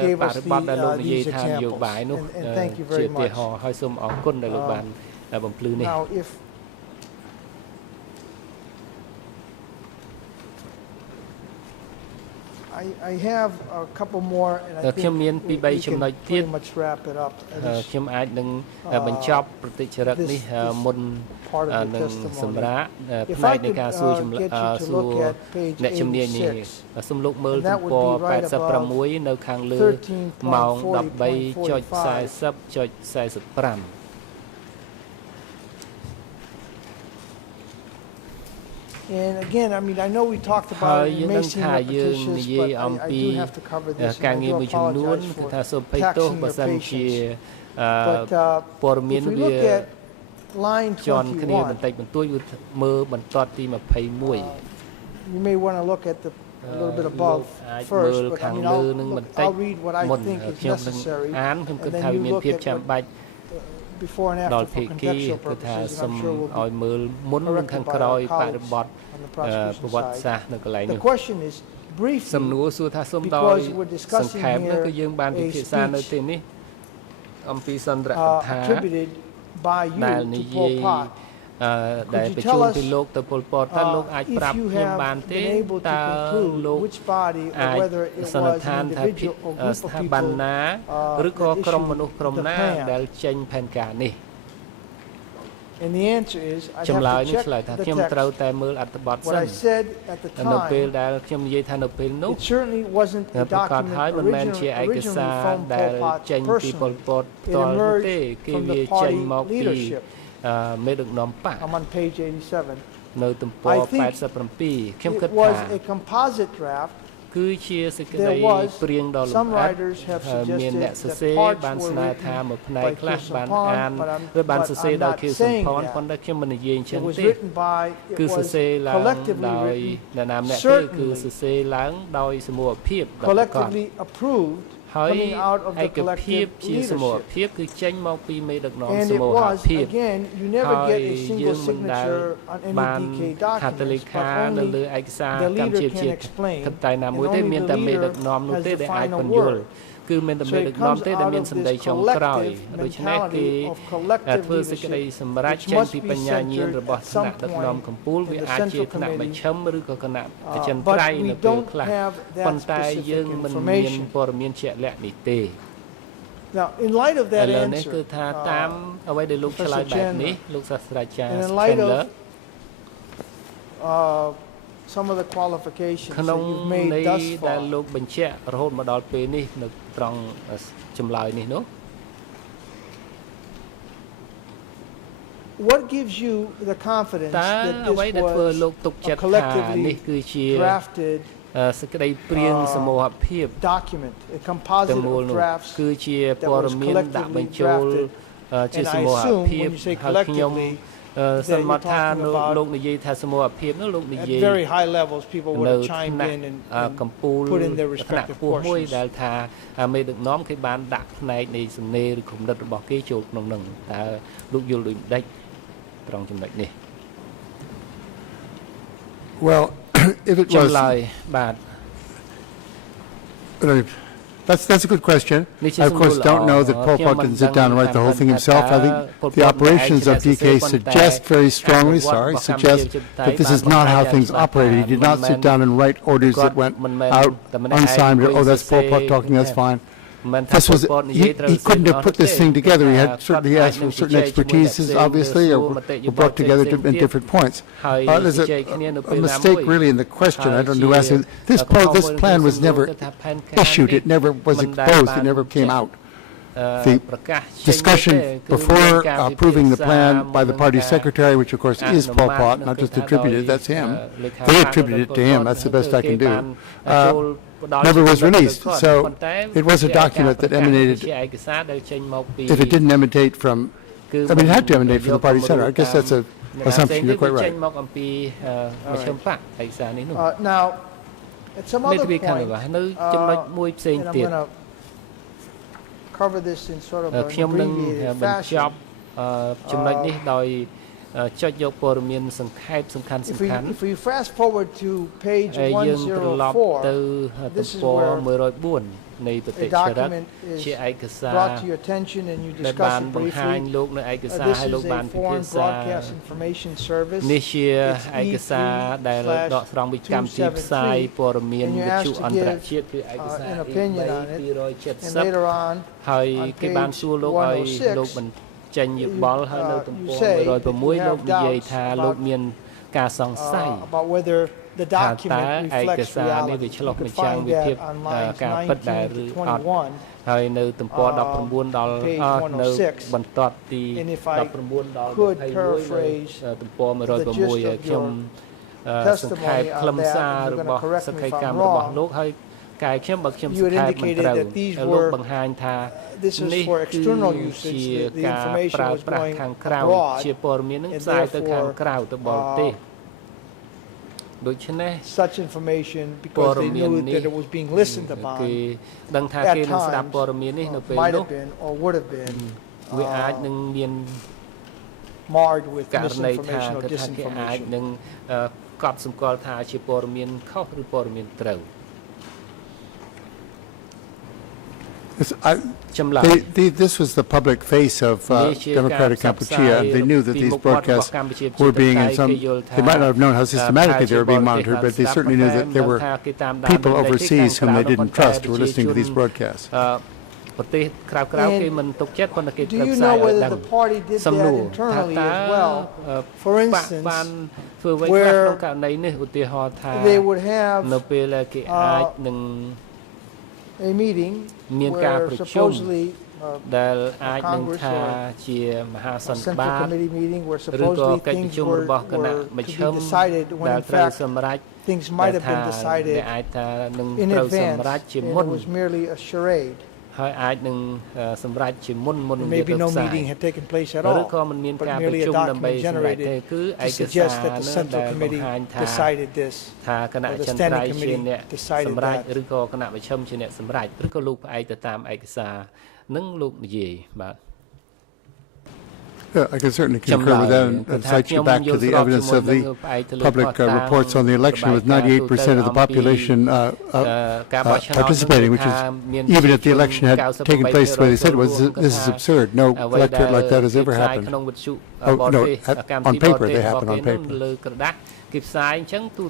gave us these examples, and thank you very much. Now, if I have a couple more, and I think we can pretty much wrap it up. This part of the testimony. If I could get you to look at page 86, and that would be right above 13.40.45. And again, I mean, I know we talked about it, it may seem repetitious, but I do have to cover this, and I do apologize for taxing your patience. But if we look at line 21, you may want to look at the a little bit above first, but I mean, I'll read what I think is necessary, and then you look at what before and after for contextual purposes, and I'm sure will be corrected by our colleagues on the prosecution side. The question is, briefly, because we're discussing here a speech attributed by you to Pol Pot. Could you tell us if you have been able to conclude which body, or whether it was an individual or group of people that issued the plan? And the answer is, I have to check the text. What I said at the time, it certainly wasn't a document originally from Pol Pot's person. It emerged from the party leadership. I'm on page 87. I think it was a composite draft. There was, some writers have suggested that parts were written by Kirsapan, but I'm not saying that. It was written by, it was collectively written, certainly collectively approved, coming out of the collective leadership. And it was, again, you never get a single signature on any DK documents, but only the leader can explain, and only the leader has the final word. So it comes out of this collective mentality of collective leadership, which must be centered at some point in the Central Committee, but we don't have that specific information. Now, in light of that answer, Professor Chandler, and in light of some of the qualifications that you've made thus far, what gives you the confidence that this was a collectively drafted document, a composite of drafts that was collectively drafted? And I assume when you say collectively, that you're talking about at very high levels, people would have chimed in and put in their respective portions. Well, if it was... That's a good question. I, of course, don't know that Pol Pot didn't sit down and write the whole thing himself. I think the operations of DK suggest very strongly, suggest that this is not how things operated. He did not sit down and write orders that went out unsigned. Oh, that's Pol Pot talking, that's fine. This was, he couldn't have put this thing together. He had certain expertises, obviously, were brought together in different points. There's a mistake really in the question. I don't know who asked it. This plan was never issued. It never was exposed. It never came out. The discussion before approving the plan by the party secretary, which of course is Pol Pot, not just attributed, that's him. They attributed it to him. That's the best I can do. Never was released. So it was a document that emanated, if it didn't emanate from, I mean, it had to emanate from the party center. I guess that's an assumption. You're quite right. Now, At some មេ other ធាវីខាង point, របស់នៅចំណុចមួយផ្សេង and I'm ទៀត going to cover this in sort of an ខ្ញុំនឹង abbreviated បញ្ច fashion. ប់ចំណុចនេះដោយចុចយកព័ត៌មានសង្ខេបសំខាន់ If we fast forward to page ហើយយើងត្រឡប់ទៅ 104, ទំព័រ104នៃបតិ a ចរិត document ជាឯក is សារ brought to your attention and you ដែល discuss បាន it បង្ហាញ briefly. លោកនៅឯកសារ This ហើយលោក is បាន a ពិភា foreign ក្សា broadcast information service. នេះជាឯកសារដែលដកស្រង់ពីកម្មវិធីផ្សាយព័ត៌មានវិទ្យុអន្តរជាតិគឺឯកសារ an opinion on it. And later on, ហើយគេបានសួរលោកឲ្យលោកបញ្ចេញយោបល់ហើយនៅទំព័រ106លោកនិយាយថាលោកមានការសង្ស័យ about whether the ថាតើ document ឯក reflects សារនេះវា reality. ឆ្លុះ You could បញ្ចាំង find វិភាព that on lines ការពិតដែរឬ 19 to អត់ 21. ហើយនៅទំព័រ19ដល់ page នៅ 106. បន្ទាត់ទី And if I 19ដល់ could 21 paraphrase ទំព័រ the gist 106 of ខ្ញុំ your សង្ខេប testimony on ខ្លឹម that, សារ and you're របស់ gonna correct ស me ក្ខី if កម្ម I'm របស់ wrong. លោកហើយកែខ្ញុំបើខ្ញុំ You សង្ខេប had មិន indicated ត្រូវ that these លោក were- បង្ហាញថា This was នេះ for គឺ external ជា usage. The ការ information ប្រើ was ប្រាស់ going ខាងក្រៅ abroad, ជាព័ត៌មាននឹង and ផ្សាយទៅខាង therefore, ក្រៅទៅបរទេស ដូច្នេះ such information, ព័ because ត៌ they មាន knew នេះ that it was being listened គេ upon, ដឹងថា at គេនឹងស្ដាប់ times, ព័ត៌មាននេះនៅពេល might នោះ have been or would have been វាអាចនឹងមាន marred with ករណីថា misinformation or គឺថាគេអាច disinformation. នឹងកត់សម្គាល់ថាជាព័ត៌មានខុសឬព័ត៌មានត្រូវ ចម្លើយ This was the public face of Democratic Kampuchea. They knew that these broadcasts were being, in some, they might not have known how systematically they were being monitored, but they certainly knew that there were people overseas whom they didn't trust who were listening to these broadcasts. ប្រទេសក្រៅៗគេមិនទុកចិត្តប៉ុន្តែគេ Do ត្រូវ you ផ្សាយ know ឲ្យ whether ដឹង the party did សំណួ that រថា internally តើ as well? For បាន instance, ធ្វើអ្វីខ្លះ where ក្នុងករណីនេះឧទាហរណ៍ថា they would have នៅពេលដែលគេអាចនឹង a meeting មានការ where ប្រជុំ supposedly ដែលអាចនឹង Congress ថា or ជាមហាស a ន្និ central បាត committee meeting where ឬក៏ supposedly កិច្ចប្រ things ជុំ were របស់គណៈម to ជ្ឈ be ម decided when ដែល in ត្រូវ fact សម្រេច things might have been ដែល decided អាចថានឹង in ត្រូវ advance សម្រេចជា and មុន it was merely a charade. ហើយអាចនឹងសម្រេចជាមុន Maybe ទៅ no ផ្សាយ meeting had taken place at ឬ all, ក៏មិនមាន but ការប្រ merely a ជុំដើម្បី document សម្រេចទេ generated គឺឯ to កសារ suggest that the នោះ central ដែលបង្ committee ហាញថា decided this. ថាគណៈ or the ចន្ទ្ standing រៃជា committee អ្នក decided សម្រេច that. ឬក៏គណៈប្រជុំជាអ្នកសម្រេចឬក៏លោកផ្អែកទៅតាមឯកសារនឹងលោកនិយាយបាទ Yeah, I can certainly concur with that and cite you back to the evidence of the public reports on the election with 98% of the population participating, which is, even if the election had taken place the way they said it was, this is absurd. No electorate like that has ever happened. Oh, no, on paper, they happen on paper. គេផ្សាយអញ្ចឹងទូ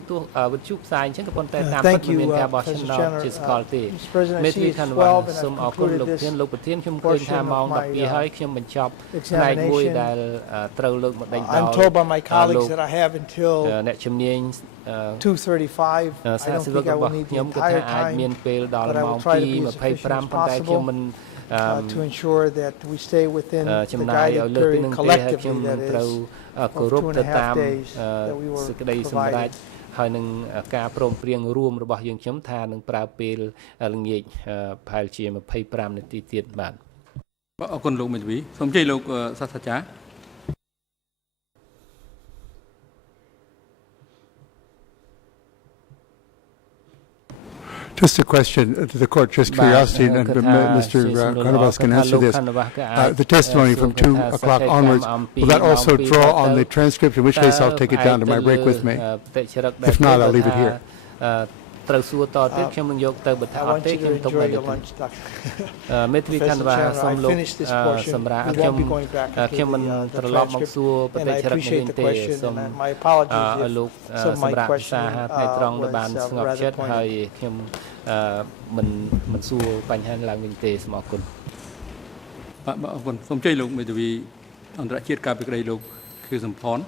វិទ្យុផ្សាយអញ្ចឹងក៏ប៉ុន្តែតាមពិត Thank មិន you, មានការបោះឆ្នោត Professor ជាស្កល់ទេ Mr. President, I មេ see ធាវី it's ខាង 12 and សូម I've អរគុណ concluded លោក this ធានលោកប្រធានខ្ញុំឃើញថា portion ម៉ោង of my 12ហើយខ្ញុំបញ្ចប់ផ្នែកមួយដែល examination. ត្រូវលើកមកដេញដោល I'm told by my colleagues that I have until អ្នកជំនាញ 2:35. I សា don't ស្ត្រវិ think ទ្ I រ will របស់ need ខ្ញុំ the គឺថា entire អាចមាន time ពេលដល់ but I ម៉ោង will try to be as efficient as 2:25 ប៉ុន្តែខ្ញុំ possible. មិន To ensure that we stay within ចំ the ណាយឲ្យ guided លើសពី period នឹងទេហើយខ្ញុំ collectively, that ត្រូវ is, គោរព of ទៅតាម 2.5 days that we were សេចក្តីសម្រេច provided. ហើយនឹងការព្រមព្រៀងរួមរបស់យើងខ្ញុំថានឹងប្រើពេលល្ងាចប្រហែលជា25នាទីទៀតបាទ អរគុណលោកមេធាវីសូមជ័យលោកសាស្ត្រាចារ្យ Just a question to the court, just curiosity, and Mr. Carnavas can answer this. The testimony from 2 o'clock onwards, will that also draw on the transcript, in which case I'll take it down to my break with me? If not, I'll leave it here. ត្រូវសួរតទៀតខ្ញុំនឹងយកទៅបើថា I អត់ want ទេ you ខ្ញុំ to ទុកនៅ enjoy នេះ your lunch, Dr. មេធាវីខាងវ៉ា Professor សូម Chandra, លោក I finished this portion. សម្រាប់ We ខ្ញុំ won't be going back into ខ្ញុំមិន the ត្រឡប់មកសួរ transcript, ប្រ and តិ I ចរិតនេះ appreciate the ទេ question, សូម and my apologies លោក if some of my សម្រាប់ភាសា questioning ថ្ងៃត្រង់ដែលបាន was ស្ងប់ rather ចិត្តហើយ pointed. ខ្ញុំមិនសួរបញ្ហាឡើងវិញទេសូមអរគុណ បាទអរគុណសូមជ័យលោកមេធាវីអន្តរជាតិការពិក្តីលោកខៀវសំផន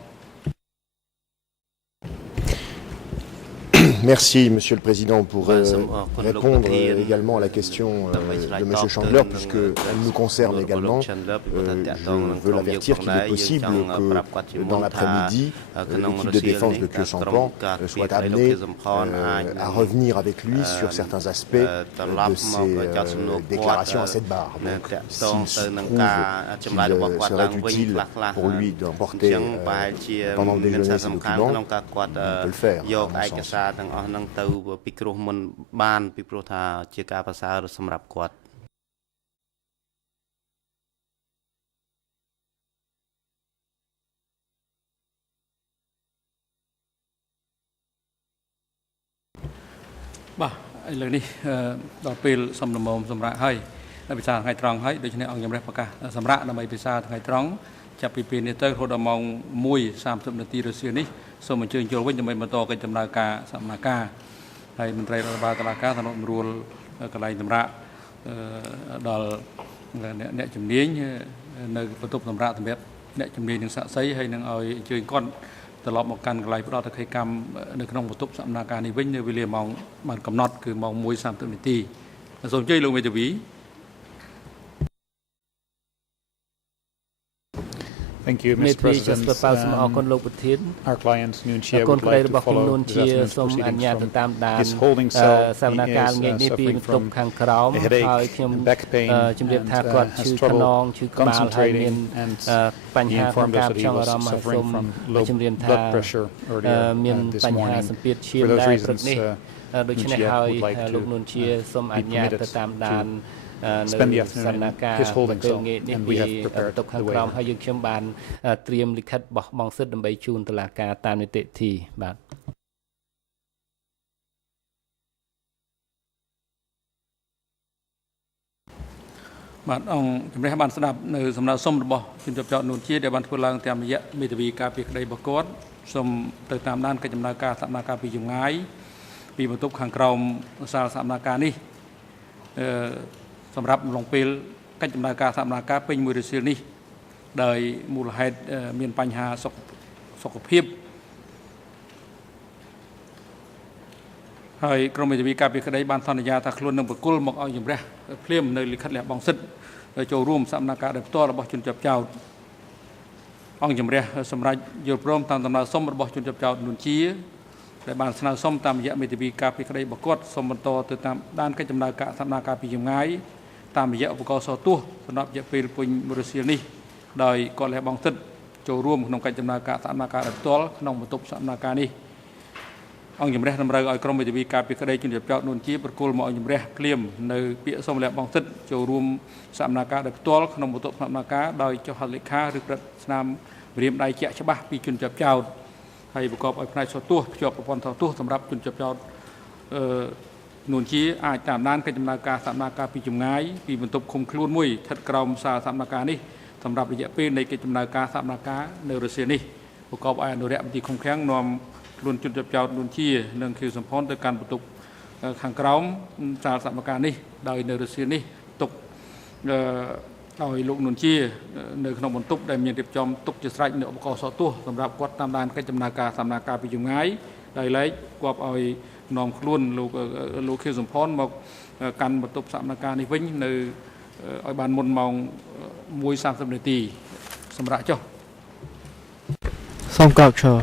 Merci, Monsieur le Président, pour répondre également à la question de Monsieur Chandler, puisqu'elle nous concerne également. Je veux l'avertir qu'il est possible que dans l'après-midi, l'équipe de défense de Khieu Samphan soit amenée à revenir avec lui sur certains aspects de ses déclarations à cette barre. Donc, s'il se trouve qu'il serait utile pour lui d'emporter pendant le déjeuner ces documents, on peut le faire. អស់នឹងទៅពីគ្រោះមុនបានពីព្រោះថាជាការប្រសើរសម្រាប់គាត់ បាទឥឡូវនេះដល់ពេលសំណមុំសម្រាប់ហើយពិសាថ្ងៃត្រង់ហើយដូច្នេះអង្គជំរះប្រកាសសម្រាប់ដើម្បីពិសាថ្ងៃត្រង់ចាប់ពីពេលនេះទៅរហូតដល់ម៉ោង 1:30 នាទីរសៀលនេះសូមអញ្ជើញចូលវិញដើម្បីបន្តកិច្ចដំណើរការសកម្មភាពហើយមន្ត្រីរដ្ឋបាលតុលាការថ្នាក់រួលកន្លែងសម្រាប់ដល់អ្នកជំនាញនៅបន្ទប់សម្រាប់សម្រាប់អ្នកជំនាញនឹងសាក់សីហើយនឹងឲ្យអញ្ជើញគាត់ត្រឡប់មកកាន់កន្លែងផ្ដោតអធិកម្មនៅក្នុងបន្ទប់សកម្មភាពនេះវិញនៅវេលាម៉ោងបានកំណត់គឺម៉ោង 1:30 នាទីសូមអញ្ជើញលោកមេធាវី Thank you, Mr. President. Our client, Nuon Chea, would like to follow the definite proceedings from his holding cell. He is suffering from a headache, back pain, and has trouble concentrating, and he informed us that he was suffering from low blood pressure earlier this morning. For those reasons, Nuon Chea would like to be permitted to spend the afternoon in his holding cell, and we have prepared the way. ហើយយើងខ្ញុំបានត្រៀមលិខិតបោះបង់សិទ្ធិដើម្បីជូនតុលាការតាមនីតិវិធីបាទបាទអង្គជំរះបានស្ដាប់នៅសំណើសុំរបស់ជនជាប់ចោតនួនជាដែលបានធ្វើឡើងតាមរយៈមេធាវីការពីក្តីរបស់គាត់សូមទៅតាមដានកិច្ចដំណើរការសកម្មភាពពីចម្ងាយពីបន្ទប់ខាងក្រោមសាលសកម្មភាពនេះសម្រាប់ឡងពេលកិច្ចដំណើរការសកម្មភាពពេញមួយរសៀលនេះដោយមូលហេតុមានបញ្ហាសុខភាពហើយក្រុមមេធាវីការពីក្តីបានសន្យាថាខ្លួននឹងប្រគល់មកឲ្យជំរះភ្លាមនៅលិខិតលះបង់សិទ្ធិចូលរួមសកម្មភាពដោយផ្ទាល់របស់ជនជាប់ចោតអង្គជំរះសម្រាប់យល់ព្រមតាមដំណើរសុំរបស់ជនជាប់ចោតនួនជាដែលបានស្នើសុំតាមរយៈមេធាវីការពីក្តីបកត់សូមបន្តទៅតាមដានកិច្ចដំណើរការសកម្មភាពពីចម្ងាយតាមរយៈឧបករណ៍សោទស្សន៍សម្រាប់រយៈពេលពេញមួយរសៀលនេះដោយគាត់លះបង់សិទ្ធិចូលរួមក្នុងកិច្ចដំណើរការសកម្មភាពដោយផ្ទាល់ក្នុងបន្ទប់សកម្មភាពនេះអង្គជំរះតម្រូវឲ្យក្រុមមេធាវីការពីក្តីជនជាប់ចោតនួនជាប្រគល់មកឲ្យជំរះភ្លាមនៅពាក្យសូមលះបង់សិទ្ធិចូលរួមសកម្មភាពដោយផ្ទាល់ក្នុងបន្ទប់សកម្មភាពដោយចុះហត្ថលេខាឬប្រតិស្នាមម្រាមដៃជាក់ច្បាស់ពីជនជាប់ចោតហើយប្រកបឲ្យផ្នែកសោទស្សន៍ភ្ជាប់ប្រព័ន្ធសោទស្សន៍សម្រាប់ជនជាប់ចោតនួនជាអាចតាមដានកិច្ចដំណើរការសកម្មភាពពីចម្ងាយពីបន្ទប់ឃុំខ្លួនមួយស្ថិតក្រោមសាលសកម្មភាពនេះសម្រាប់រយៈពេលនៃកិច្ចដំណើរការសកម្មភាពនៅរសៀលនេះប្រកបឲ្យអនុរិយមន្ត្រីឃុំឃាំងនាំខ្លួនជនជាប់ចោតនួនជានិងខៀវសំផនទៅកាន់បន្ទប់ខាងក្រោមសាលសកម្មភាពនេះដោយនៅរសៀលនេះទុកឲ្យលោកនួនជានៅក្នុងបន្ទប់ដែលមានរៀបចំទុកជាស្រេចនៅឧបករណ៍សោទស្សន៍សម្រាប់គាត់តាមដានកិច្ចដំណើរការសកម្មភាពពីចម្ងាយដោយឡែកគាត់ឲ្យនាំខ្លួនលោកខៀវសំផនមកកាន់បន្ទប់សកម្មភាពនេះវិញនៅឲ្យបានមុនម៉ោង 1:30 នាទីសម្រាប់ចុះ សូមកោតឈរ